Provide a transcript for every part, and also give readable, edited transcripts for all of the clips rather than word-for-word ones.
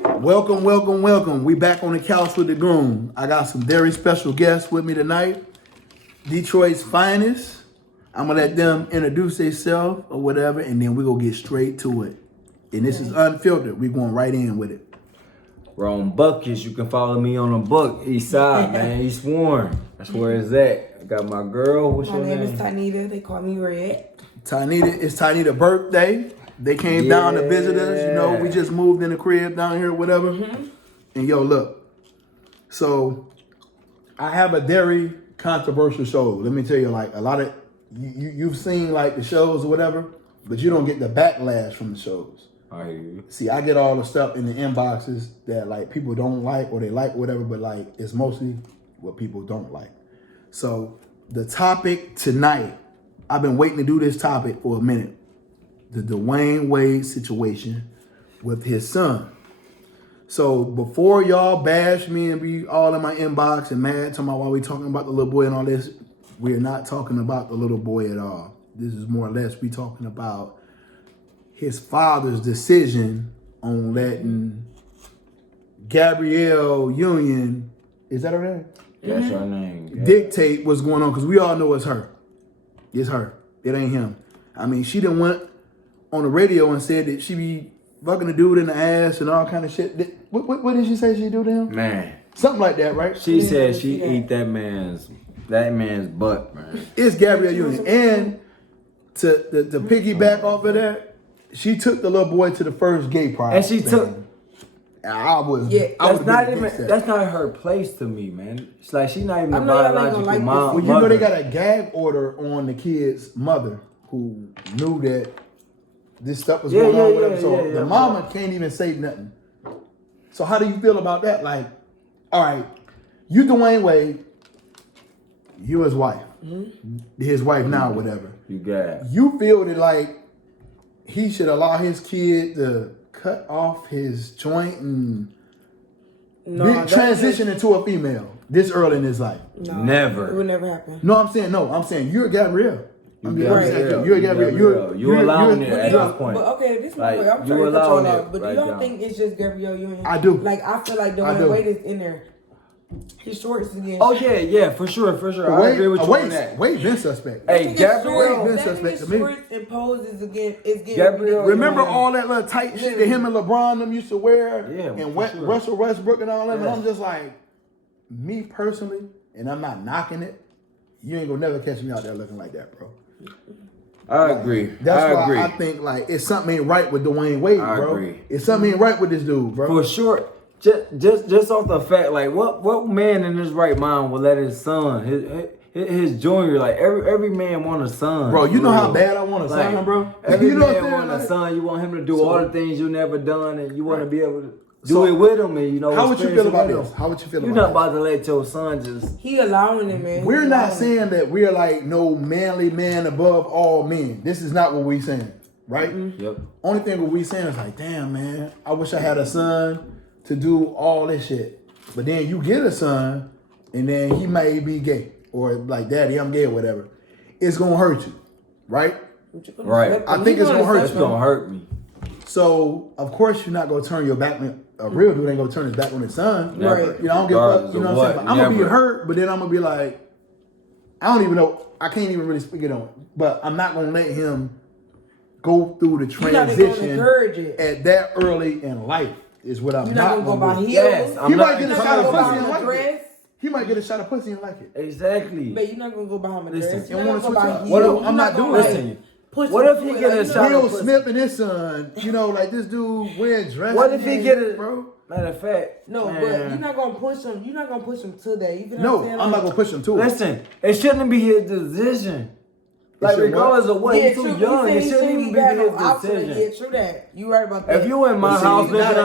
Welcome, welcome, welcome. We back on the couch with the Goon. I got some very special guests with me tonight. Detroit's finest. I'm gonna let them introduce themselves or whatever, and then we're gonna get straight to it. And this is unfiltered. We're going right in with it. We're on Buckets. You can follow me on the book, East Side, man. East Warren. That's where it's at. I got my girl. What's your name? My name is Tanita. They call me Red. It's Tanita's birthday. They came down to visit us. You know, we just moved in the crib down here, whatever. And yo, look. So I have a very controversial show. Let me tell you, like a lot of you've seen like the shows or whatever, but you don't get the backlash from the shows. I hear you. See, I get all the stuff in the inboxes that like people don't like or they like whatever, but like it's mostly what people don't like. So the topic tonight, I've been waiting to do this topic for a minute. The Dwayne Wade situation with his son. So before y'all bash me and be all in my inbox and mad talking about why we talking about the little boy and all this, we're not talking about the little boy at all. This is more or less we talking about his father's decision on letting Gabrielle Union, is that her name? That's her name. Yeah. Dictate what's going on, because we all know it's her. It's her. It ain't him. I mean, she done went on the radio and said that she be fucking a dude in the ass and all kind of shit. What did she say she do to him? Man. Something like that, right? She said she ate that man's butt, man. It's Gabrielle Union. And to piggyback off of that, she took the little boy to the first gay pride. And she took. That's not her place to me, man. It's like she's not even a biological biological mom. Well, you know they got a gag order on the kid's mother who knew that this stuff was going on with him. So the mama can't even say nothing. So how do you feel about that? Like, all right, you Dwayne Wade, you his wife. His wife now, whatever. You got it. You feel that like he should allow his kid to cut off his joint and transition into a female this early in his life? No, Never. It would never happen. No, I'm saying you're Gabrielle. You're Gabrielle. You're allowing it at this point. But okay, this is like, my way. I'm trying to control that. But do y'all think it's just Gabrielle Union? I do. Like, I feel like Dwayne Wade is in there. His shorts again. Oh yeah, for sure. I agree with you on that. Wade been suspect. Hey, Gabrielle been suspect to me. Shorts and poses again is getting. Gabrielle, remember all that little tight shit that him and LeBron them used to wear? Yeah, and sure. Russell Westbrook and all that. Yeah. And I'm just like, me personally, and I'm not knocking it, you ain't gonna never catch me out there looking like that, bro. I agree. That's why I think like it's something ain't right with Dwayne Wade, bro. I agree. It's something ain't right with this dude, bro. For sure. Just off the fact, like what man in his right mind would let his son, his junior, like every man want a son. Bro, you know how bad I want a son, bro. Every you know man want a son. You want him to do all the things you never done, and you want to be able to do it with him, and how would you feel about this? How would you feel about this? You're not about to let your son just. He allowing it, man. We're not saying that we're like no manly man above all men. This is not what we saying, right? Yep. Only thing what we saying is like, damn, man, I wish I had a son to do all this shit. But then you get a son, and then he may be gay, or like, daddy, I'm gay, or whatever. It's gonna hurt you, right? Right. I think it's gonna hurt you. It's gonna hurt me. So of course you're not gonna turn your back on a real dude ain't gonna turn his back on his son. Never. Right. You know, I don't give a fuck. You know what I'm saying? But I'm gonna be hurt, but then I'm gonna be like, I don't even know. I can't even really speak it on. But I'm not gonna let him go through the transition at that early in life. Is what I'm not gonna gonna do. Yes, he might get a shot of pussy and like it. He might get a shot of pussy and like it. Exactly. But you're not gonna go behind my dress. And want to switch up. I'm not doing that. What if he get a shot of pussy? Smith and his son, you know, like this dude wearing dresses. What if he get it, bro? Matter of fact, no, but you're not gonna push him. You're not gonna push him to that. You no, I'm not gonna push him to it. Listen, it shouldn't be his decision. Like regardless of what, he's too young. It shouldn't even be his decision. Yeah, true that. You right about that. If you in my house living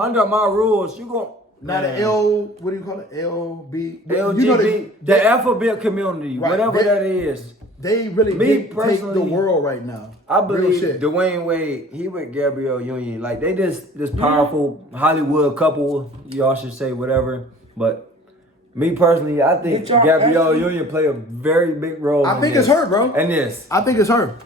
under my rules, you gon' not an L. What do you call it? LB. LGBT. You know the alphabet community, right, whatever that is. They really take the world right now. I believe Dwayne Wade, he with Gabrielle Union. Like they this powerful Hollywood couple, y'all should say whatever. But me personally, I think Gabrielle Union play a very big role. I think it's her, bro. And this. I think it's her.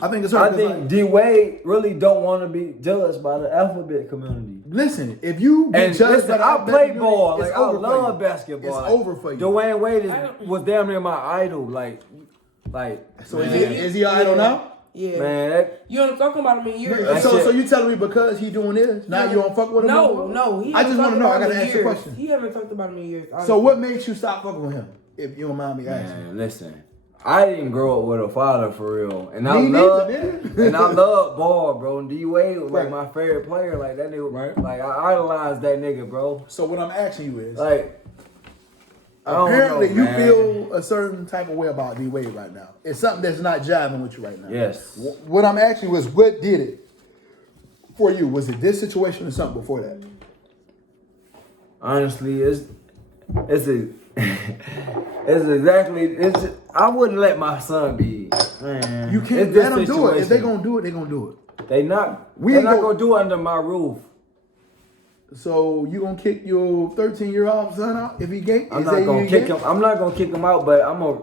I think it's her. I 'cause, think like, D Wade really don't want to be judged by the alphabet community. listen, if you get And judged listen, by the I alphabet play community, ball. it's Like I over for love you. basketball. It's Like, over for you. Dwayne Wade was damn near my idol. Like, So man, is he your idol now? Yeah. man, You haven't talked about him in years. That So shit- you telling me because he doing this, now you don't fuck with him? No. He I just want to know. I gotta ask you you a question. He haven't talked about him in years. So what makes you stop fucking with him? If you don't mind me asking. man, listen. I didn't grow up with a father for real, and I Me love neither, nigga. and I love ball, bro. And D Wade was Right. like my favorite player. Like that nigga, Right. like I idolized that nigga, bro. So what I'm asking you is, Like I don't apparently know, you man. feel a certain type of way about D Wade right now. It's something that's not jiving with you right now. Yes. What I'm asking you is, what did it for you? Was it this situation or something before that? Honestly, it's I wouldn't let my son be. Man, You can't it's this let them do it. If they situation. gonna do it, they gonna do it. They're not ain't not go- gonna do it under my roof. So you gonna kick your 13-year-old son out if he gay? I'm Is not that gonna you kick gay? him. I'm not gonna kick him out, but I'm gonna.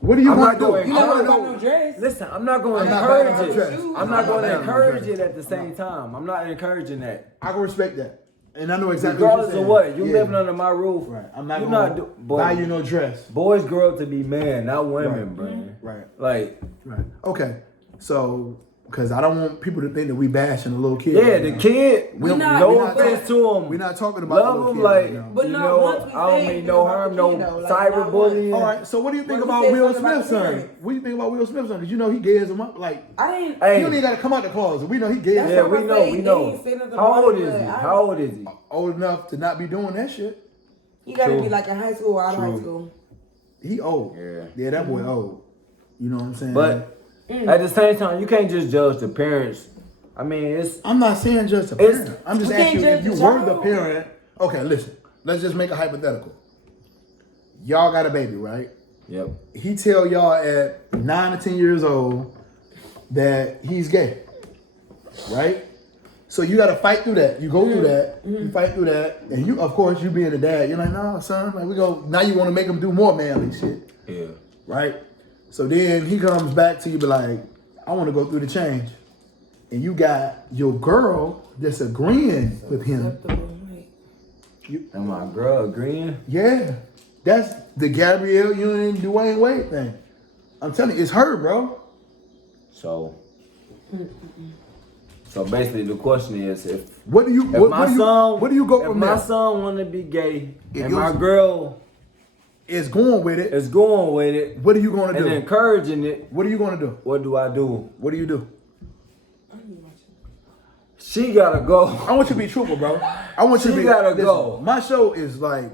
What do you I'm want not to do? going- You I know wanna what know. no dress? Listen, I'm not going I'm to not encourage buying no it. dress. I'm I'm not not going to buying no encourage dress. it at the same time. I'm not encouraging that. I can respect that, and I know exactly. Regardless what of you're saying. what, you Yeah. living under my roof. Right. I'm not you gonna boy, buy you no dress. Boys grow up to be men, not women, Right. bro. Right. Like, Right. Okay. So, because I don't want people to think that we bashing a little kid. yeah, right the now. kid. We not- no we not offense talking- to him. We're not talking about Love little him kid like, right now. But you not know, once we I don't say mean anything no about harm, the no kid, though, like, not cyberbullying. All right. So what do you think What about you say Will something about Smith's the son? parents? What do you think about Will Smith's son? Because you know he gays him up. Like I didn't. Hey, he don't even got to come out the closet. We know he gays. That's yeah, what we I'm know, saying. we They know. ain't said nothing How about old it, is but he? I- How old is he? Old enough to not be doing that shit. You gotta True. be like in high school or out of high True. school. He old. Yeah. That boy old. You know what I'm saying? But at the same time, you can't just judge the parents. I mean, it's I'm not saying just a It's- parent. I'm just we asking you can't if you judge were the the child. parent. Okay, listen. Let's just make a hypothetical. Y'all got a baby, right? yep. He tell y'all at 9 or 10 years old that he's gay, right? So you got to fight through that. You go through that. You fight through that, and you, of course, you being a dad, you're like, no, son, like we go. Now you want to make him do more manly shit, Yeah. right? So then he comes back to you, be like, I want to go through the change, and you got your girl disagreeing with him. And my girl agreeing. Yeah, that's the Gabrielle Union Dwayne Wade thing. I'm telling you, it's her, bro. So basically, the question is if What do you? If What, my where you, son, where do you go if from my there? son want to be gay, If and your- my girl Is going with it. is going with it What are you gonna and do? encouraging it, What are you gonna do? what do I do? What do you do? She gotta go. I want you to be truthful, bro. I want you to She be. gotta listen, go. My show is like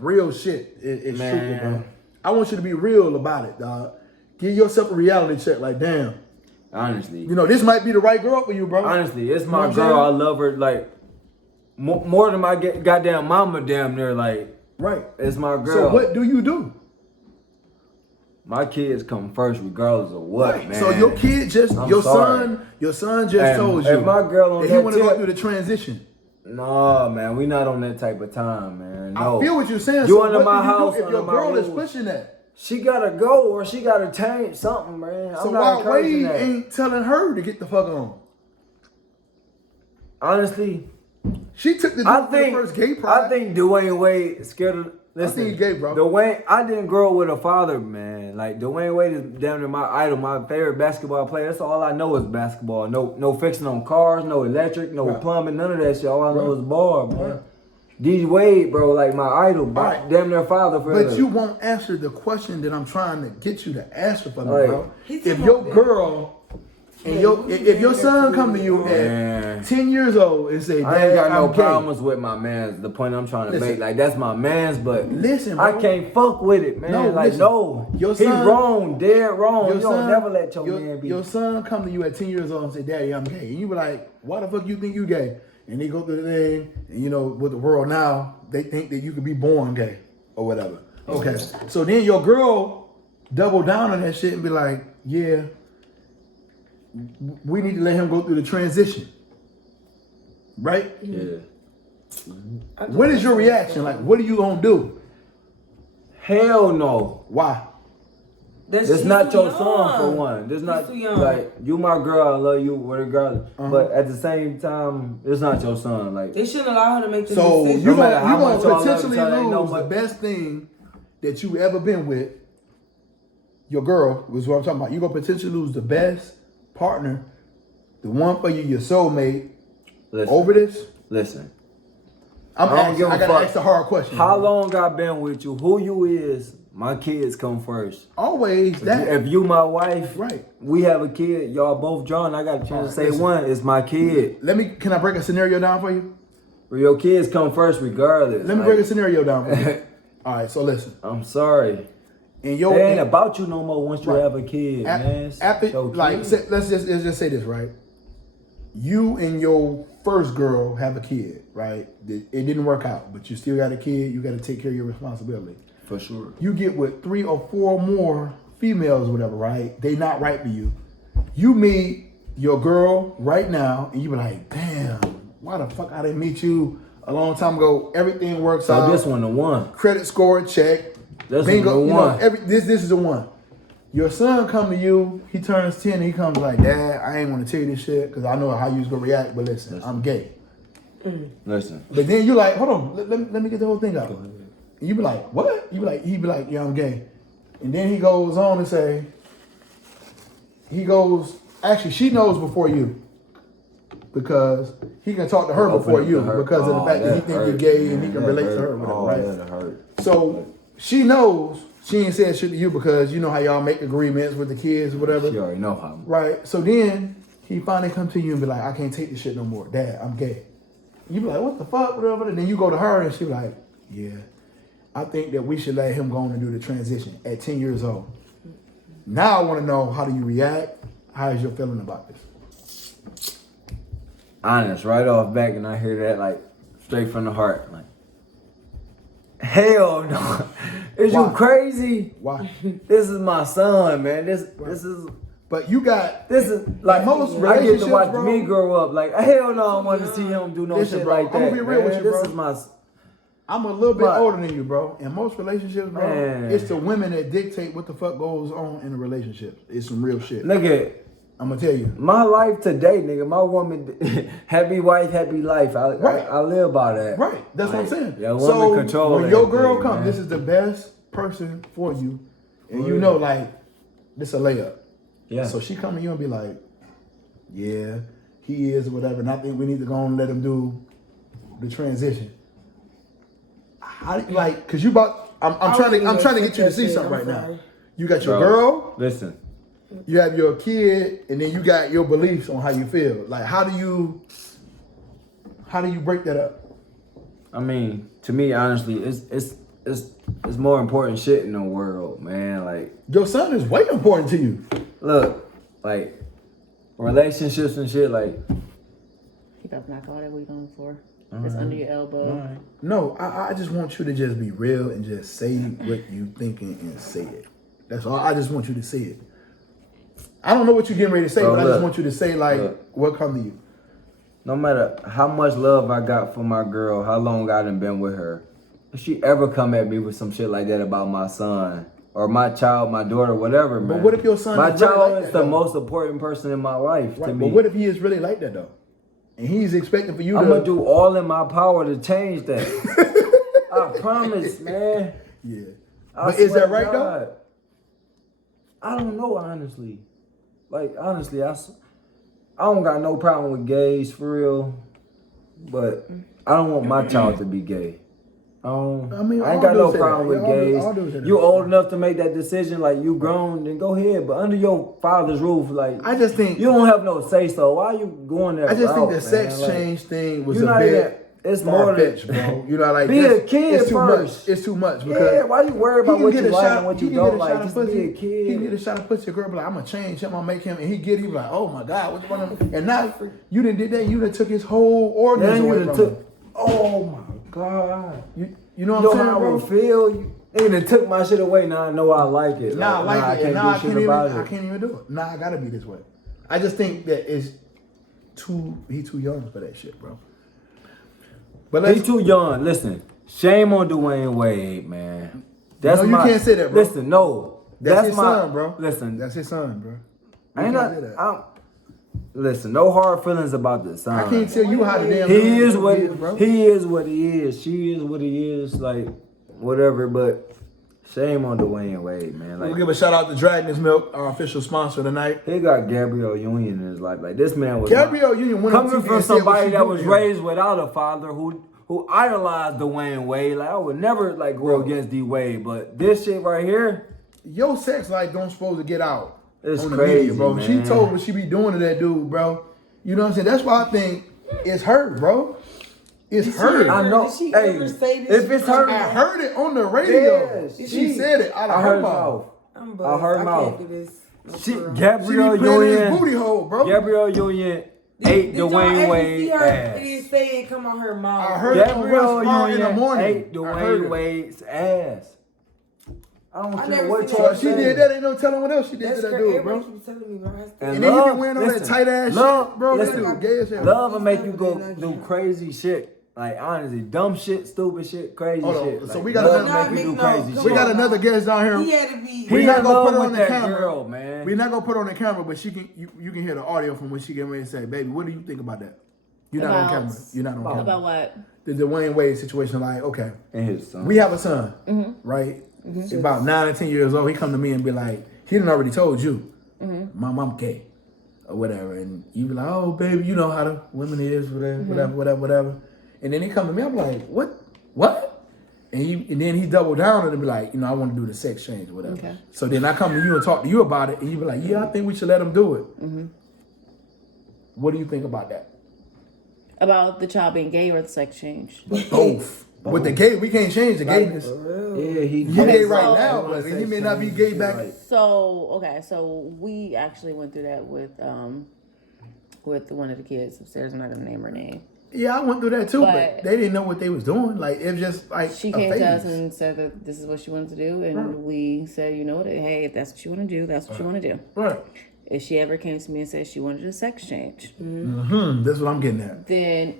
real shit. It's Man. truthful, bro. I want you to be real about it, dog. Give yourself a reality check. Like, damn, Honestly, you know this might be the right girl for you, bro. honestly, it's You know my what I'm girl. saying? I love her like more than my goddamn mama. Damn near like Right. it's my girl. So what do you do? My kids come first, regardless of what, Right. man. So your kid just I'm your sorry. son just And told you if my girl on that he that want to go tip- through the transition. No, man, we not on that type of time, man. No. I feel what you're saying. You so under what my do you house, do if your under my girl is roof. pushing that? She gotta go or she gotta change something, man. So I'm not why encouraging Wade that. ain't telling her to get the fuck on? Honestly, She took the I dude for think the first gay pride. I think Dwayne Wade is scared of. Listen, think he's gay, bro. Dwayne, I didn't grow up with a father, man. Like Dwayne Wade is damn near my idol, my favorite basketball player. That's all I know is basketball. No fixing on cars, no electric, no Right. plumbing, none of that shit. All I know Right. is ball, bro. Right. D Wade, bro, like my idol, bro. Right. Damn near father for But you won't answer the question that I'm trying to get you to answer for me, Right. bro. He's If talking your about girl and if your son come to you Man. at 10 years old and say, I ain't got Dad, no I'm gay. problems with my man's. The point I'm trying to Listen. make, like that's my man's, but Listen, I bro. can't fuck with it, man. No, like listen. no, Your he's son- wrong, dead wrong. Your You don't son- never let your man be. Your son come to you at 10 years old and say, Daddy, I'm gay. And you be like, why the fuck you think you gay? And they go through the thing, and you know, with the world now, they think that you could be born gay or whatever. Okay. So then your girl double down on that shit and be like, yeah, we need to let him go through the transition. Right? Yeah. What is your reaction? Like, what are you gonna do? Hell no. Why? This not your son for one. This not like you my girl, I love you, whatever. But at the same time, it's not your son. Like they shouldn't allow her to make the so decision. you No matter how gonna much y'all potentially love each other, ain't no lose the much- best thing that you ever been with. Your girl was what I'm talking about. You gonna potentially lose the best partner, the one for you, your soulmate, over this. Listen. I give a gotta fuck. ask the hard question. How long I been with you? Who you is? My kids come first. Always that. If you my wife, Right. We have a kid. Y'all both drawn. I got a chance to say listen. one. It's my kid. Can I break a scenario down for you? Your kids come first, regardless. Let me break a scenario down for you. All right, so listen. I'm sorry. And It ain't about you no more once you have a kid, man. After, Your like, kid. let's just say this, right? You and your first girl have a kid, right? It didn't work out, but you still got a kid. You got to take care of your responsibility. For sure. You get with 3 or 4 more females, or whatever, right? They not right for you. You meet your girl right now, and you be like, damn, why the fuck I didn't meet you a long time ago? Everything works out. So this one the one. Credit score check. This Bingo. one the one. This is the one. Your son come to you, he turns 10, and he comes like, Dad, I ain't want to tell you this shit because I know how you was going to react, but listen, I'm gay. Listen. But then you like, hold on, let me get the whole thing out. And you be like, what? He be like, yeah, I'm gay. And then he goes on and say, actually, she knows before you. Because he can talk to her before you because of the fact that he think you're gay and he can relate to her, whatever, right? That hurt. So she knows she ain't said shit to you because you know how y'all make agreements with the kids or whatever. She already know how. Right. So then he finally come to you and be like, I can't take this shit no more. Dad, I'm gay. You be like, what the fuck, whatever. And then you go to her and she be like, yeah, I think that we should let him go on and do the transition at 10 years old. Now I want to know, how do you react? How is your feeling about this? Honest, right off back, and I hear that like straight from the heart. Like, hell no. Is Why? you crazy? Why? This is my son, man. This is But you got this is like most I get relationships, to watch bro, me grow up. Like hell no, I want to see him do no Listen, shit bro, like that. I'ma be real with man. you, This bro. is my I'm a little bit But- older than you, bro. In most relationships, bro, Man. it's the women that dictate what the fuck goes on in a relationship. It's some real shit. look at I'm gonna tell you. my life today, nigga. My woman, happy wife, happy life. I live by that. Right. That's what I'm saying. Yeah, woman so control when your everything, girl comes, man. this is the best person for you. And you know, like, this a layup. Yeah. So she come to you and be like, yeah, he is or whatever. And I think we need to go and let him do the transition. How do you, like, cause you about I'm trying to get you to see something right now. You got your Bro, girl, listen. you have your kid, and then you got your beliefs on how you feel. Like, how do you break that up? I mean, to me, honestly, it's more important shit in the world, man. Like, Your son is way important to you. look, like relationships and shit. Like, He about to knock all that weed on the floor. It's under your elbow. No, I just want you to just be real and just say what you thinking and say it. That's all. I just want you to say it. I don't know what you're getting ready to say, Bro, but I look. just want you to say, like, Look. what come to you. no matter how much love I got for my girl, how long I done been with her, if she ever come at me with some shit like that about my son or my child, my daughter, whatever, man. But what if your son my is really child like is that, the though? most important person in my life to Right? me. But what if he is really like that, though? And he's expecting for you I'm to... gonna do all in my power to change that. I promise, man. Yeah. I But is swear that to right, though? God. I don't know, honestly. Like, honestly, I don't got no problem with gays, for real. But I don't want my child to be gay. I mean, ain't all got no dudes say problem that. with All gays. dudes say that. You old enough to make that decision, like you grown, then go ahead. But under your father's roof, like I just think... you don't have no say so. Why you going there? I just think route, the sex man? Like, change thing was you a not bit even- it's more than- far-fetched, bro. You know, like... Be a this- kid it's too first. much. It's too much because... Yeah, why you worry about He what can you get a like shot- and what he you can get don't a like? shot of Just pussy. be a He can get kid. a shot of pussy. A girl be like, I'm gonna change him. I'm gonna make him, and he be like, oh my god, what's one of them? And now you done did that. You done took his whole organs Then away you from took. him. Oh my god. You know You what know I'm saying, how I bro? would feel. They done took my shit away. Now I know I like it. Now I like it, and now I can't about even do it. Now I gotta be this way. I just think that it's he too young for that shit, bro. But He's too young. Listen, shame on Dwayne Wade, man. That's No, you can't say that, bro. Listen, no. That's his son, bro. Listen, That's his son, bro. ain't listen, no hard feelings about the son. I can't tell you how the damn He is what bro. he is what he is. She is what he is. Like whatever, but shame on Dwayne Wade, man. We'll Like give a shout out to Dragon's Milk, our official sponsor tonight. he got Gabrielle Union in his life. Like this man was Gabrielle Union went coming up to from and said what somebody she that do was to him. raised without a father who idolized Dwayne Wade. Like I would never like go against D Wade, but this shit right here, Your sex life don't supposed to get out. It's on the crazy, media, bro. man. She told what she be doing to that dude, bro. You know what I'm saying? That's why I think it's her, bro. It's her. I know. Did she Hey, ever say this? if it's her, I heard it on the radio. Yes, she said it out of her mouth. I'm I buzzed. heard I mouth. can't do this. No, She, for real. She Gabrielle be playing in his Union, booty hole, bro. Gabrielle Union ate Did y'all Dwayne actually Wade see her? ass. Did it say it come on her mouth? I heard it on Gabrielle West Park in the Union morning. ate I heard Dwayne it. Wade's ass. I don't I care never what seen y'all that. She did that. Ain't no telling what else she did That's to that crazy. dude, bro. Everybody keeps telling me, bro. And then he be wearing all that listen, tight ass love, shit, bro. That Listen, dude gay as hell. love will make you go do crazy shit. Like honestly, dumb shit, stupid shit, crazy Hold on. shit. So Like, we got love another- make you do No, crazy come We shit. got on. another guest down here. He had to be. We He not in gonna love put it with on the that camera. girl, man. We're not gonna put it on the camera, but you can hear the audio from what she getting ready to say. Baby, what do you think about that? You're not on About- camera. You're not on camera. About what? The Dwayne Wade situation, like, okay, And his son. we have a son, right? He's about 9 or 10 years old. He come to me and be like, he done already told you, my mom gay, or whatever. And you be like, oh, baby, you know how the women is, whatever. And then he come to me, I'm like, what? And then he double down and be like, you know, I want to do the sex change or whatever. Okay. So then I come to you and talk to you about it, and you be like, yeah, I think we should let him do it. What do you think about that? About the child being gay or the sex change? Both. With the gay, we can't change the gayness. Yeah, he He gay right so- now, but he may not be gay back. So we actually went through that with one of the kids upstairs. I'm not gonna name her name. Yeah, I went through that too, but But- they didn't know what they was doing. Like it was just like She a came phase. to us and said that this is what she wanted to do, and we said, you know what, hey, if that's what you want to do, that's what you want to do. Right. If she ever came to me and said she wanted a sex change, That's what I'm getting at. then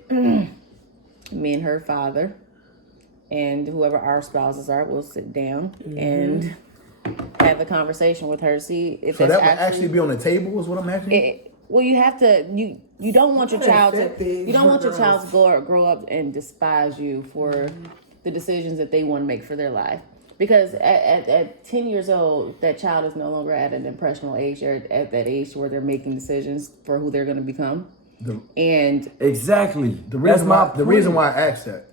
me and her father and whoever our spouses are will sit down and have a conversation with her. See if So that's that would actually be on the table, is what I'm asking. well, you have to. You don't want your child to. accepted. You don't want your child to grow up and despise you for the decisions that they want to make for their life. Because at 10 years old, that child is no longer at an impressionable age. They're at that age where they're making decisions for who they're going to become. And exactly. The reason why I asked that.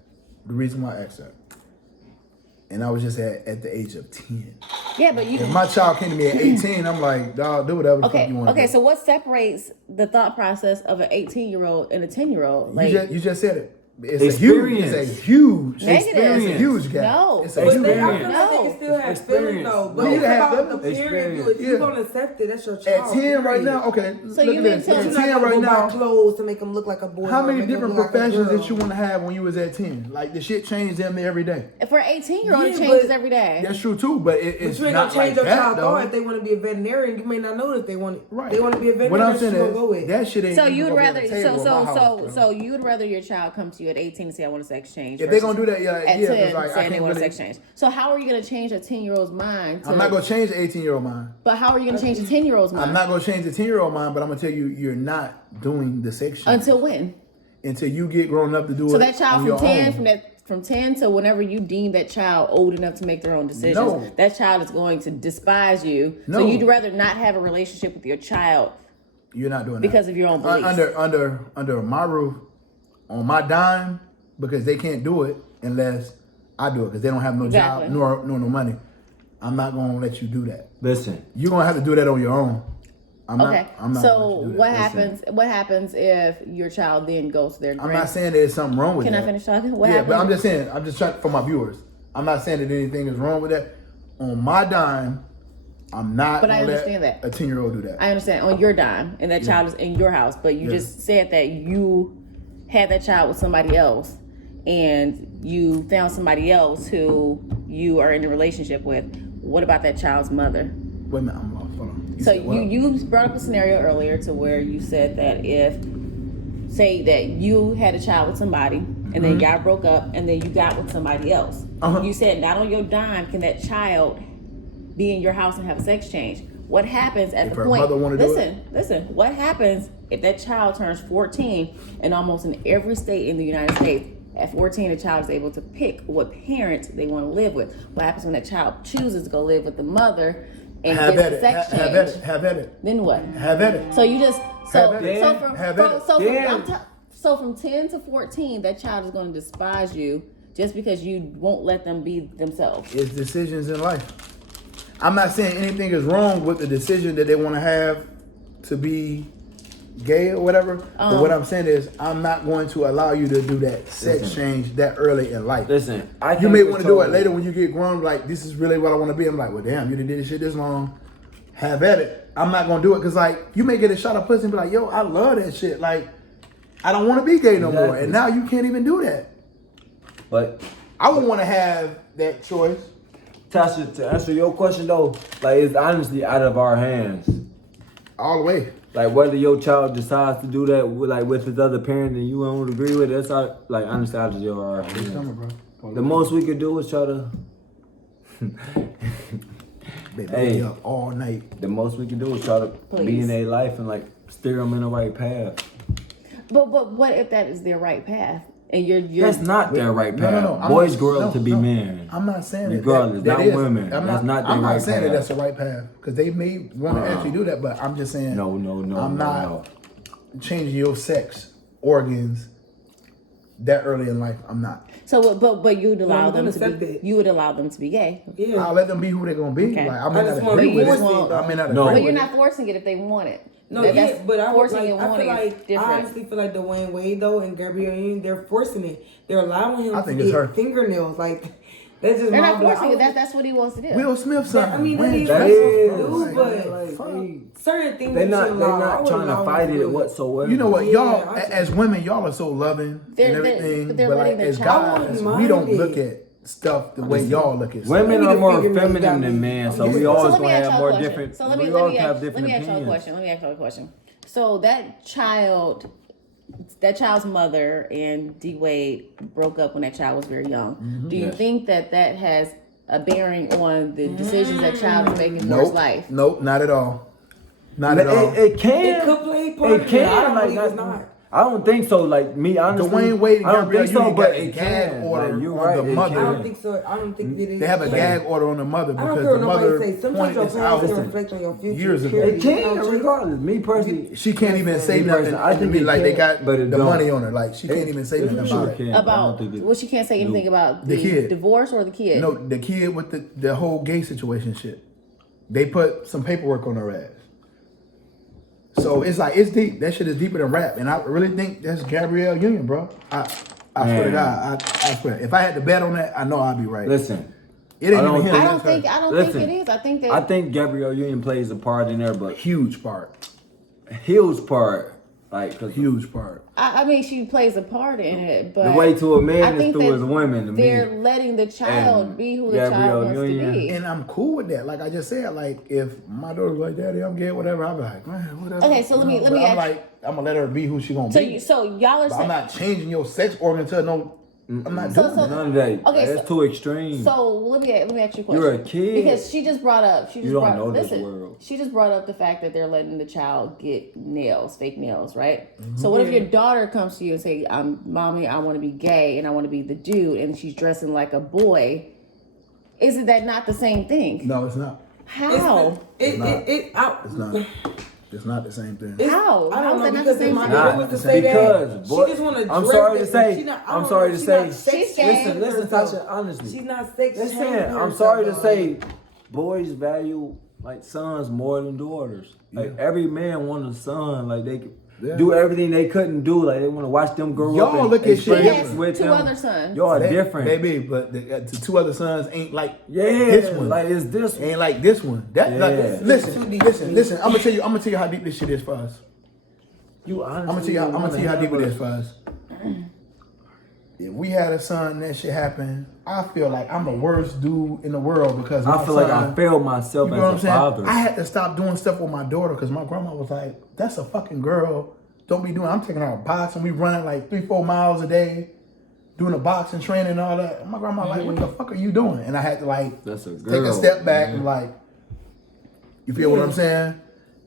And I was just at the age of 10. yeah, but you. If my child came to me at 18, I'm like, dog, do whatever the fuck you want to Okay. do. So what separates the thought process of an 18-year-old and a 10-year-old? Like You just said it. It's Experience. a huge Negative. It's a huge gap. No. It's a But huge they, I gap. feel like No. they can still have Experience. feelings though. But No. it's You can have about the feelings. parent. Experience. If you're gonna accept it, that's your At child. 10 right period. now, okay. So look you at mean this. tell At You're 10 not gonna right go buy now. clothes to make them look like a boy. How or many make them different look like a professions girl. that you want to have when you was at 10? Like the shit changed damn near every day. for an 18-year-old, it Yeah, changes but- every day. That's true too, but But it's you ain't not gonna change like your that child though. thought if they want to be a veterinarian. You may not know that they want. Right. They want to be a veterinarian. What I'm that's what saying you gonna go is with. that shit ain't. So even you'd gonna be on rather the table in my house, bro. you'd rather your child come to you at 18 and say I want a sex change. If they gonna do that, at yeah, 10 because like I saying they can't want a really. sex change. So how are you gonna change a 10-year-old's mind? I'm not gonna change the 18-year-old mind. But how are you gonna change a 10-year-old's mind? I'm not gonna change the 10-year-old mind, but I'm gonna tell you, you're not doing the sex change Until when? until you get grown up to do it. So that child on from your 10 own. from 10 to whenever you deem that child old enough to make their own decisions, No. that child is going to despise you. No. So you'd rather not have a relationship with your child You're not doing because that. of your own beliefs. Under my roof, on my dime, because they can't do it unless I do it, because they don't have no Exactly. job nor no money. I'm not gonna let you do that. Listen, You're gonna have to do that on your own. I'm Okay. not So gonna let you do that. what Listen, happens? What happens if your child then goes to their I'm not saying there's something wrong with Can that. I finish talking? What Yeah, happens? but I'm just saying. I'm just trying for my viewers. I'm not saying that anything is wrong with that. On my dime, I'm not. But I gonna let understand that. a 10-year-old do that. I understand on your dime, and that child is in your house. But you Yeah. just said that you had that child with somebody else, and you found somebody else who you are in a relationship with. What about that child's mother? Wait a minute, I'm lost. Hold on. So said what? you brought up a scenario earlier to where you said that if, say that you had a child with somebody and then y'all broke up and then you got with somebody else. Uh-huh. You said not on your dime can that child be in your house and have a sex change. What happens at If the her point? mother wanna do Listen. What happens if that child turns 14 and almost in every state in the United States, at 14, a child is able to pick what parent they want to live with. What happens when that child chooses to go live with the mother and Have gets at a it. sex change? Have at it. Then what? Have at it. So you just so from 10 to 14, that child is going to despise you just because you won't let them be themselves. It's decisions in life. I'm not saying anything is wrong with the decision that they want to have to be gay or whatever. But what I'm saying is, I'm not going to allow you to do that sex change that early in life. Listen, You may want to do it later when you get grown. Like, this is really what I want to be. I'm like, well, damn, you done did this shit this long. Have at it. I'm not gonna do it because, like, you may get a shot of pussy and be like, yo, I love that shit. Like, I don't want to be gay no more. And now you can't even do that. But I would want to have that choice. Tasha, to answer your question though, like, it's honestly out of our hands. All the way. Like, whether your child decides to do that with, like, with his other parent and you don't agree with it, that's out, like, honestly out of our hands. It's coming, bro. The most we could do is try to. Baby, Hey. be up all night. The most we can do is try to be in their life and, like, steer them in the right path. But what if that is their right path? And you're That's not their right path. No. Boys grow up to be men. I'm not saying Regardless, that not is. women. That's not their I'm not right saying path. that that's the right path because they may want to actually do that, but I'm just saying. No. I'm not changing your sex organs that early in life. I'm not. So, but you would allow I'm them gonna to accept be. it. You would allow them to be gay. Yeah. I'll let them be who they're gonna be. Okay. Like, I may I not just wanna agree be with it. forced it, I may not No. agree But you're with not forcing it if they want it. No, That's yeah, but I would forcing like. and I wanting feel is like different. I honestly feel like Dwayne Wade though and Gabrielle Union, they're forcing it. They're allowing him I to think it's her. get fingernails. Like that's just They're my not like, forcing it. That's what he wants to do. it. Will Smith son. I mean, that is That what is, you do, like, but certain things they're that not you allow, I trying would to allow fight them it to do whatsoever. You know what, Yeah, y'all I just- as women, y'all are so loving They're- and they're- everything, but they're but letting like the as child- guys, I we wouldn't don't mind look it. at stuff the way y'all look at stuff. Women Maybe are the more fingernails got feminine me. than men, so Yeah. we So always let me gonna ask have y'all more a question. different. So let we me all have ask different y'all a opinions. question. So that child's mother and D Wade broke up when that child was very young. Do you Yes. think that has a bearing on the decisions that child is making for his life? Nope, not at all. Not at all. It can. It could play part It of it. can. I don't Like, believe it's not. I don't think so. Like, me, honestly, Dwayne Wade and I don't Gabrielle think so, Union but got a it gag can. order Like, you're on right. the it mother. I can. don't think so. I don't think it They have a is. gag order on the mother I don't because care the what nobody mother say. Sometimes pointed your this parents out can reflect on your future. years ago. period. It can, You know what I'm regardless. Me personally, She can't even say Me nothing. personally, I think be it like they can, got but it the don't. money on her. Like she can't even say It nothing sure about it. can, but I don't About think it- well, she can't say anything about The kid. divorce or the kid. No, the kid with the whole gay situation shit. They put some paperwork on her ass. So it's like it's deep. That shit is deeper than rap, and I really think that's Gabrielle Union, bro. I swear to God, I swear. If I had to bet on that, I know I'd be right. Listen, It ain't I don't even him. I don't it's her. think Listen, it is. I think Gabrielle Union plays a part in there, but Huge part. Hill's part, like, 'cause Huge part. I mean, she plays a part in it, but the way to a I man is think through that his women. To me, they're letting the child And be who the Gabrielle child wants Union. to be. And I'm cool with that. Like I just said, like if my daughter's like, "Daddy, I'm gay," whatever, I'll be like, "Man, whatever." Okay, so let me But I'm ask- like, I'm gonna let her be who she gonna be. So y'all are But I'm saying. not changing your sex organ to no. I'm not So- doing so- that. none of that. Okay, That's too extreme. So let me ask you a question. You're a kid. Because she just brought up. You don't know this world. She just brought up the fact that they're letting the child get nails, fake nails, right? Mm-hmm. So what if your daughter comes to you and say, "Mommy, I want to be gay and I want to be the dude," and she's dressing like a boy? Isn't that not the same thing? No, it's not. How? It's not. It's not the same thing. How? I How don't is know that not because the if same my thing? daughter was to say Because, that, boy, she just want to. I'm sorry to say. I'm sorry to say. She's gay. Listen, Tasha. Honestly, She's not sex. listen. shaming I'm herself, sorry to though. say, boys value like sons more than daughters. Like every man wants a son. Like they do everything they couldn't do. Like they want to watch them grow up. Y'all and look at shit She experience has different. two them. other sons. Y'all are different. baby. But the two other sons ain't like Yeah, this one. like it's this. Ain't like this one. That Yeah. like, listen. I'm gonna tell you how deep this shit is for us. You I'm honestly. gonna tell you how deep it is for us. If we had a son and that shit happened, I feel like I'm the worst dude in the world because I my feel like son- I failed myself You know what I'm as a saying? father. I had to stop doing stuff with my daughter because my grandma was like, "That's a fucking girl. Don't be doing." I'm taking her boxing. We running like 3-4 miles a day, doing the boxing training and all that. And my grandma like, "What the fuck are you doing?" And I had to like That's a take girl. a step back man. and like, You feel what I'm saying?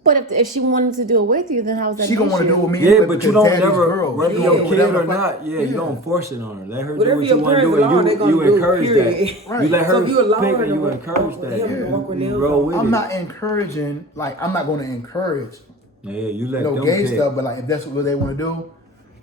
But if she wanted to do it with you, then how was that? She gonna want to do it with me. Yeah, anyway but you because don't daddy's never, girl. whether She your do kid whatever or the fuck- not, you don't force it on her. Let her do Whatever what your you want to parents do, allow, they and gonna you do, encourage period. that. Right. You let So her if you allow pick her and to you walk encourage with that. him, walk with You nails roll on. with I'm it. not encouraging, like, I'm not going to encourage Yeah, you let no them gay pick. stuff, but like, if that's what they want to do,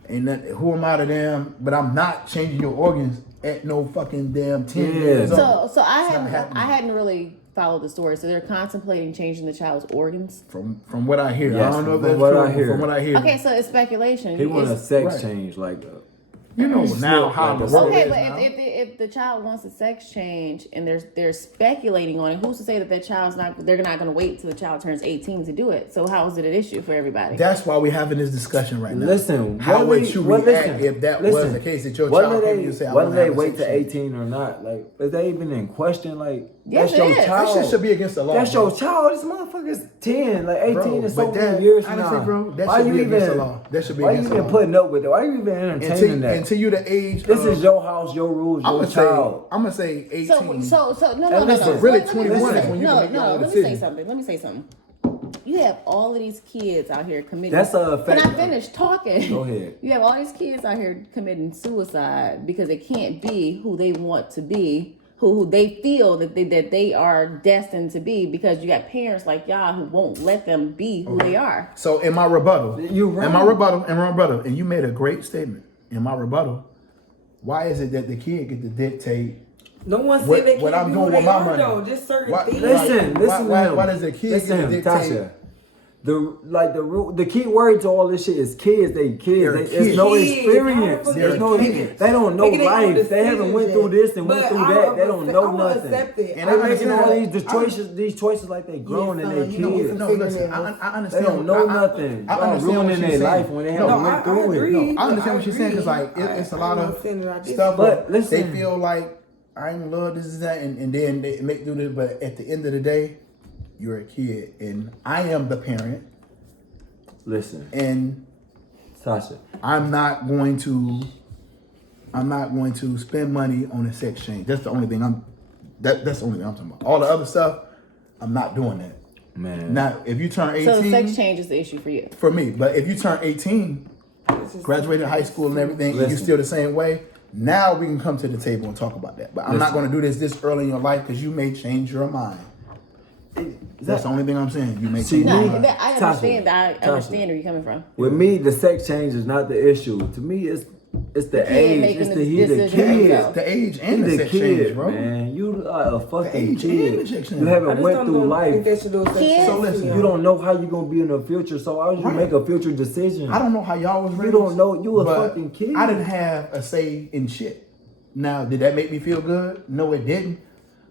and that, who am I to them? But I'm not changing your organs at no fucking damn 10 years old. So I It's not hadn't happening. I hadn't really followed the story. So they're contemplating changing the child's organs. From what I hear, Yes, I don't know if from that's what true. I But hear. from what I hear, Okay, so it's speculation. He want a It's- sex Right. change, like you know now Like how the the world Okay, is but now. if the child wants a sex change and they're speculating on it, who's to say that child's not? They're not going to wait till the child turns 18 to do it. So how is it an issue for everybody? That's why we're having this discussion right now. Listen, how whether would they- you well, react listen, if that listen, was the case that your whether child came they, to you and said, I whether want to they have a wait sex to change? 18 or not, like, is they even in question? Like, Yes, that's your it is. child. That shit should be against the law. That's bro. your child. This motherfucker's 10, like 18 Bro, and so but many that- years from honestly, now. bro, that Why should you be against even, the law. That should be why against you the even law. putting up with it? Why you even entertaining that? Until you the age. This is your house, your rules, I'm your gonna child. say. I'm gonna say 18. So no. And Listen, listen, really let me- 21 listen, is when you no, can make your no. own Let me say decision. something. Let me say something. You have all of these kids out here committing. That's a fact. Can I finish talking? Go ahead. You have all these kids out here committing suicide because they can't be who they want to be, who they feel that they are destined to be, because you got parents like y'all who won't let them be who they are. So in my rebuttal, You right. in my rebuttal, and you made a great statement. In my rebuttal, why is it that the kid get to dictate No one said what, they can't what I'm do doing what with they my are money? though. Just certain Why- things. Listen, why- listen why- to him. why does the kid Listen get to to him, dictate? Tasha. The key word to all this shit is kids. They kids. They're There's kids. no Kids. experience. They're There's no. kids. They don't know Making their own life. They haven't went through decisions this and went yet. through But that. They don't know I will nothing. accept it. And They're I making all understand these choices like they grown and son, they you know, kids. No, listen, I They understand. don't know nothing. I Y'all understand what ruining she's their saying. life when they No, haven't I went through it. agree. No, I understand what you're saying because like it's a lot of saying that I stuff. But They listen. feel like I ain't love this and that, and then they make do this. But at the end of the day, you're a kid, and I am the parent, Listen, and Tasha. I'm not going to spend money on a sex change. That's the only thing that's the only thing I'm talking about. All the other stuff, I'm not doing that. Man. Now, if you turn 18, So the sex change is the issue for you. for me, but if you turn 18, graduated high school and everything, and you're Listen. still the same way, now we can come to the table and talk about that. But I'm not Listen. going to do this early in your life because you may change your mind. That's the only thing I'm saying. You may See, change your me- mind. I Tasha, understand. I Tasha. understand where you're coming from. With me, the sex change is not the issue. To me, it's the kid age. making It's the the decision kid. himself. The age He and the the sex kid, change, bro. man. You are a fucking age and kid. the sex change. You I haven't just went don't through think life. they should do a sex Kids? change. So listen, You don't know how you're gonna be in the future. So how would you Right. make a future decision? I don't know how y'all was raised. don't know. You a but fucking kid. I didn't have a say in shit. Now, did that make me feel good? No, it didn't.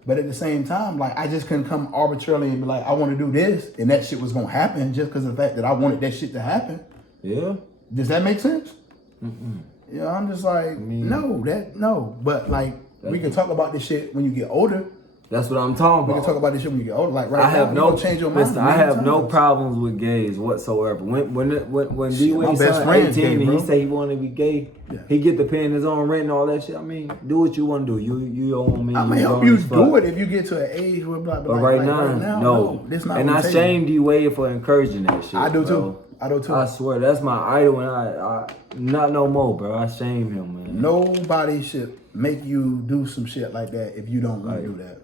But at the same time, like, I just couldn't come arbitrarily and be like, I want to do this, and that shit was gonna happen just because of the fact that I wanted that shit to happen. Yeah. Does that make sense? Yeah, I'm just like, mean- no. But like, we can talk about this shit when you get older. That's what I'm talking We can about. talk about this shit when you get older. Like right I have now, no you gonna change your mind. Listen, I many have no times. problems with gays whatsoever. When Shit, D-Wade my best son friend's 18 gay, and bro. he say he want to be gay, Yeah. he get to paying his own rent and all that shit. I mean, do what you want to do. You your own man. I'm gonna you help grown you as do fuck. it if you get to an age where like, But like, right, like now, no. This not And on I the table. shame D-Wade for encouraging that shit. I do bro. too. I do too. I swear, that's my idol, and I not no more, bro. I shame him, man. Nobody should make you do some shit like that if you don't want to do that.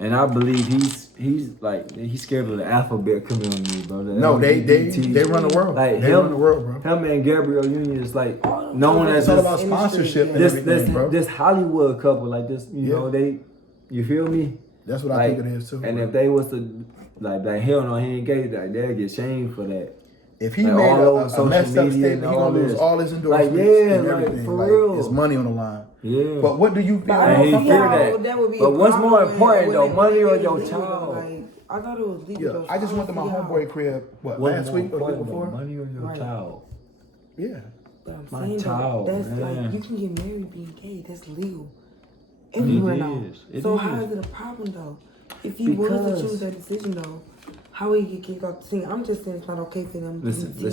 And I believe he's scared of the alphabet community, bro. The No, they LGBT. run the world. Like they him, run the world, bro. Him and Gabrielle Union is like known as It's all this, about sponsorship and this, everything, bro. this Hollywood couple, like this. You know, you feel me? That's what I Like, think it is too. And bro. if they was to like hell no, he ain't gay, like they'll get shamed for that. If he like, made all over a social messed up media statement, and he gonna all lose this. all his Like, endorsements yeah, and like, everything. for like, real. it's money on the line. Yeah. But what do you feel? But I And don't he see fear how that. that would be But a what's problem more when- important, when though, it- money when or it your was legal, child? though, like, I thought it was legal. Yeah, though, I just so went to my don't see how. homeboy crib. What What's last more week or the week important, before? money or your Right. child? Yeah. But I'm My saying child, though, that's man. like you can get married being gay. That's legal. Everywhere now. is. It So is. how is it a problem though? If you wanted to Because- choose that decision though, how would you get kicked off the scene? I'm just saying it's not okay for them. Listen. to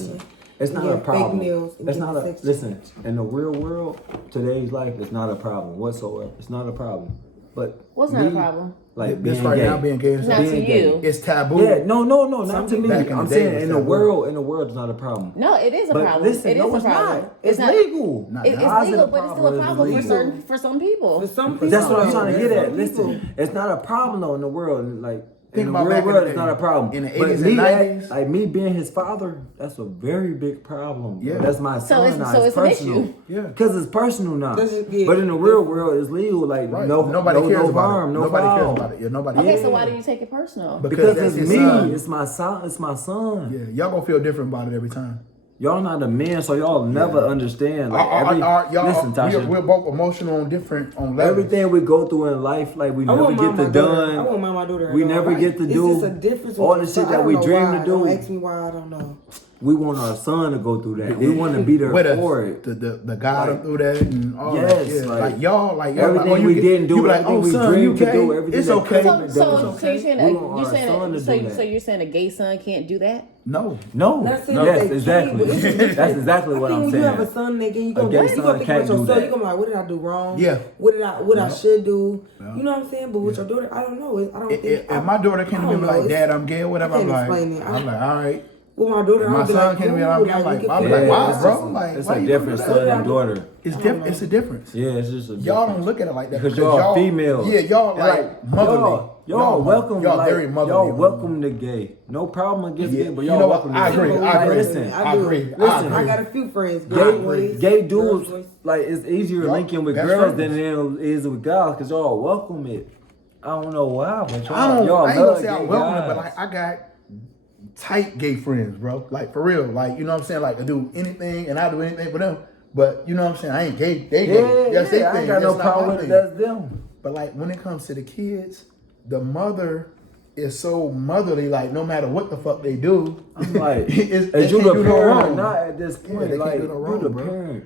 It's and not get a problem. Fake nails and It's get not the a sex listen. change. In the real world, today's life, it's not a problem whatsoever. It's not a problem. But What's not a problem? Like This being right gay. now being gay is Not to Being gay. you. it's taboo. Yeah, no, not to me. back in the I'm day saying was in the taboo. world, it's not a problem. No, it is a But problem. listen, it is no, a it's problem. not. It's not legal. Not It's now. legal, but it's still a It's problem legal. for some people. For some people, That's what I'm trying to get at. some people. Listen, it's not a problem though in the world. Like Think in the about real back in world, the it's day. not a problem. In the But 80s me, and 90s. like me being his father, that's a very big problem. Yeah. That's my So son it's- now. so it's an personal. issue. Yeah. Because it's personal now. Yeah. But in the real world, it's legal. Like Right. no, nobody no, cares no about harm, it. no Nobody foul. cares about it. Yeah, nobody. Okay, cares. so why do you take it personal? Because that's it's his me. son. It's my son. It's my son. Yeah, y'all gonna feel different about it every time. Y'all not a man, so y'all never understand. Like listen, Tasha. We're both emotional on different levels. Everything we go through in life, like we I never won't mind get my to daughter. I done. won't mind my daughter. We at all. never get to It's do just a difference all with the your shit son. that I we don't know dream why. to do. Don't ask me why. I don't know. We want our son to go through that. We want to be there with us, for it. the guide them through that and all Yes, that. Yeah. like, y'all, everything like, oh, we didn't do, you be like, everything oh we son, dreamed you to gay? do, everything It's that okay. comes So It's you're okay. saying We want our son to do that. so you're saying a gay son can't do that? No, No. Not saying Yes, that they exactly. can't, but it's just different. That's exactly what I think I'm when you have a saying. son, nigga, you A gonna gay think son about can't yourself. do You that. gonna be like, what did I do wrong? Yeah. What I should do? Yeah. You know what I'm saying? But with your daughter, I don't know. I don't think. if my daughter came to me and be like, Dad, I'm gay or whatever, I I'm can't like, explain it. I'm like, all right. With my daughter, If my I'll be son like, came to me and I'm gay, I'm cool, like, you I'm can like, feel why, it. bro? Like, It's why a you different gonna do son that? and daughter. It's different. It's a difference. Yeah, it's just a Y'all difference. don't look at it like that Because y'all females. Yeah, y'all And like motherly. Y'all welcome. Y'all like, very motherly. Y'all welcome the gay. No problem against Yeah, gay, but you y'all know what? welcome I the gay. agree. Like, I agree. listen, I agree. Listen, I got a few friends. gay dudes, boys. like it's easier Yup, linking with that's girls right. than it is with guys because y'all welcome it. I don't know why, but I y'all ain't gonna love say I gay welcome it, guys. but like I got tight gay friends, bro. Like for real. Like, you know what I'm saying? Like I do anything and I do anything for them. But you know what I'm saying? I ain't gay. They gay. That's their I thing. ain't got no That's not problem my with it. thing. That's them. But like when it comes to the kids, the mother is so motherly. Like no matter what the fuck they do, I'm like, it's, as you can't the do no parent, wrong. not at this Yeah, point. they like can't do no wrong, you the bro. parent.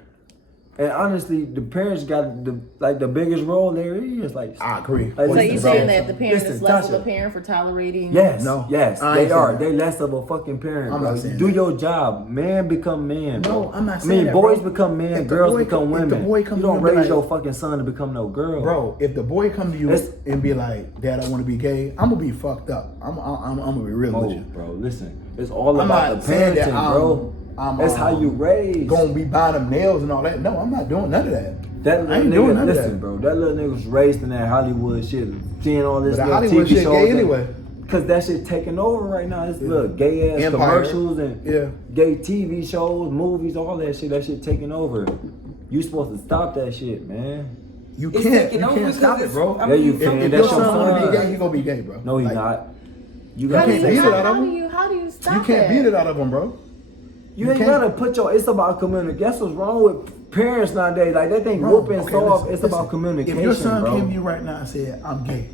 And honestly, the parents got the biggest role there is. Like I agree. Like, So listen, you bro. saying that the parent Listen, is less of Tasha. a parent for tolerating? Yes, No, yes, I they ain't are. saying that. They less of a fucking parent. I'm bro. not saying Do that. your job. Man become man. No, bro. I'm not I saying mean, that, boys bro. become men, If the girls boy become come- if women. the boy come You to don't you and be raise like- your fucking son to become no girl, Bro, if the boy come to you It's- and be like, Dad, I want to be gay, I'm gonna be fucked up. I'm gonna be real with Oh, you. bro, listen. It's all I'm about not the saying that parenting, bro. That's how you raise. Gonna be buying them nails and all that. No, I'm not doing none of that. That I little ain't doing nigga, none of listen, that. bro. That little nigga was raised in that Hollywood shit, seeing all this But the little Hollywood TV shit shows. gay anyway. Cause that shit taking over right now. It's little gay ass Empire. commercials and Yeah. gay TV shows, movies, all that shit. That shit taking over. You supposed to stop that shit, man. You It's can't. taking You over can't because stop it, it's- bro. I Yeah, you mean, can. If That's your your son wanna son. be gay, he gonna be gay, bro. No, he Like, not. You How gotta do you say beat it that. out of How him? do you stop You can't that? beat it out of him, bro. You ain't can't. gotta put your. It's about communication. Guess what's wrong with parents nowadays? Like they think Bro, whooping okay, soft. listen, It's listen. about communication, If your son bro. came to you right now and said, "I'm gay,"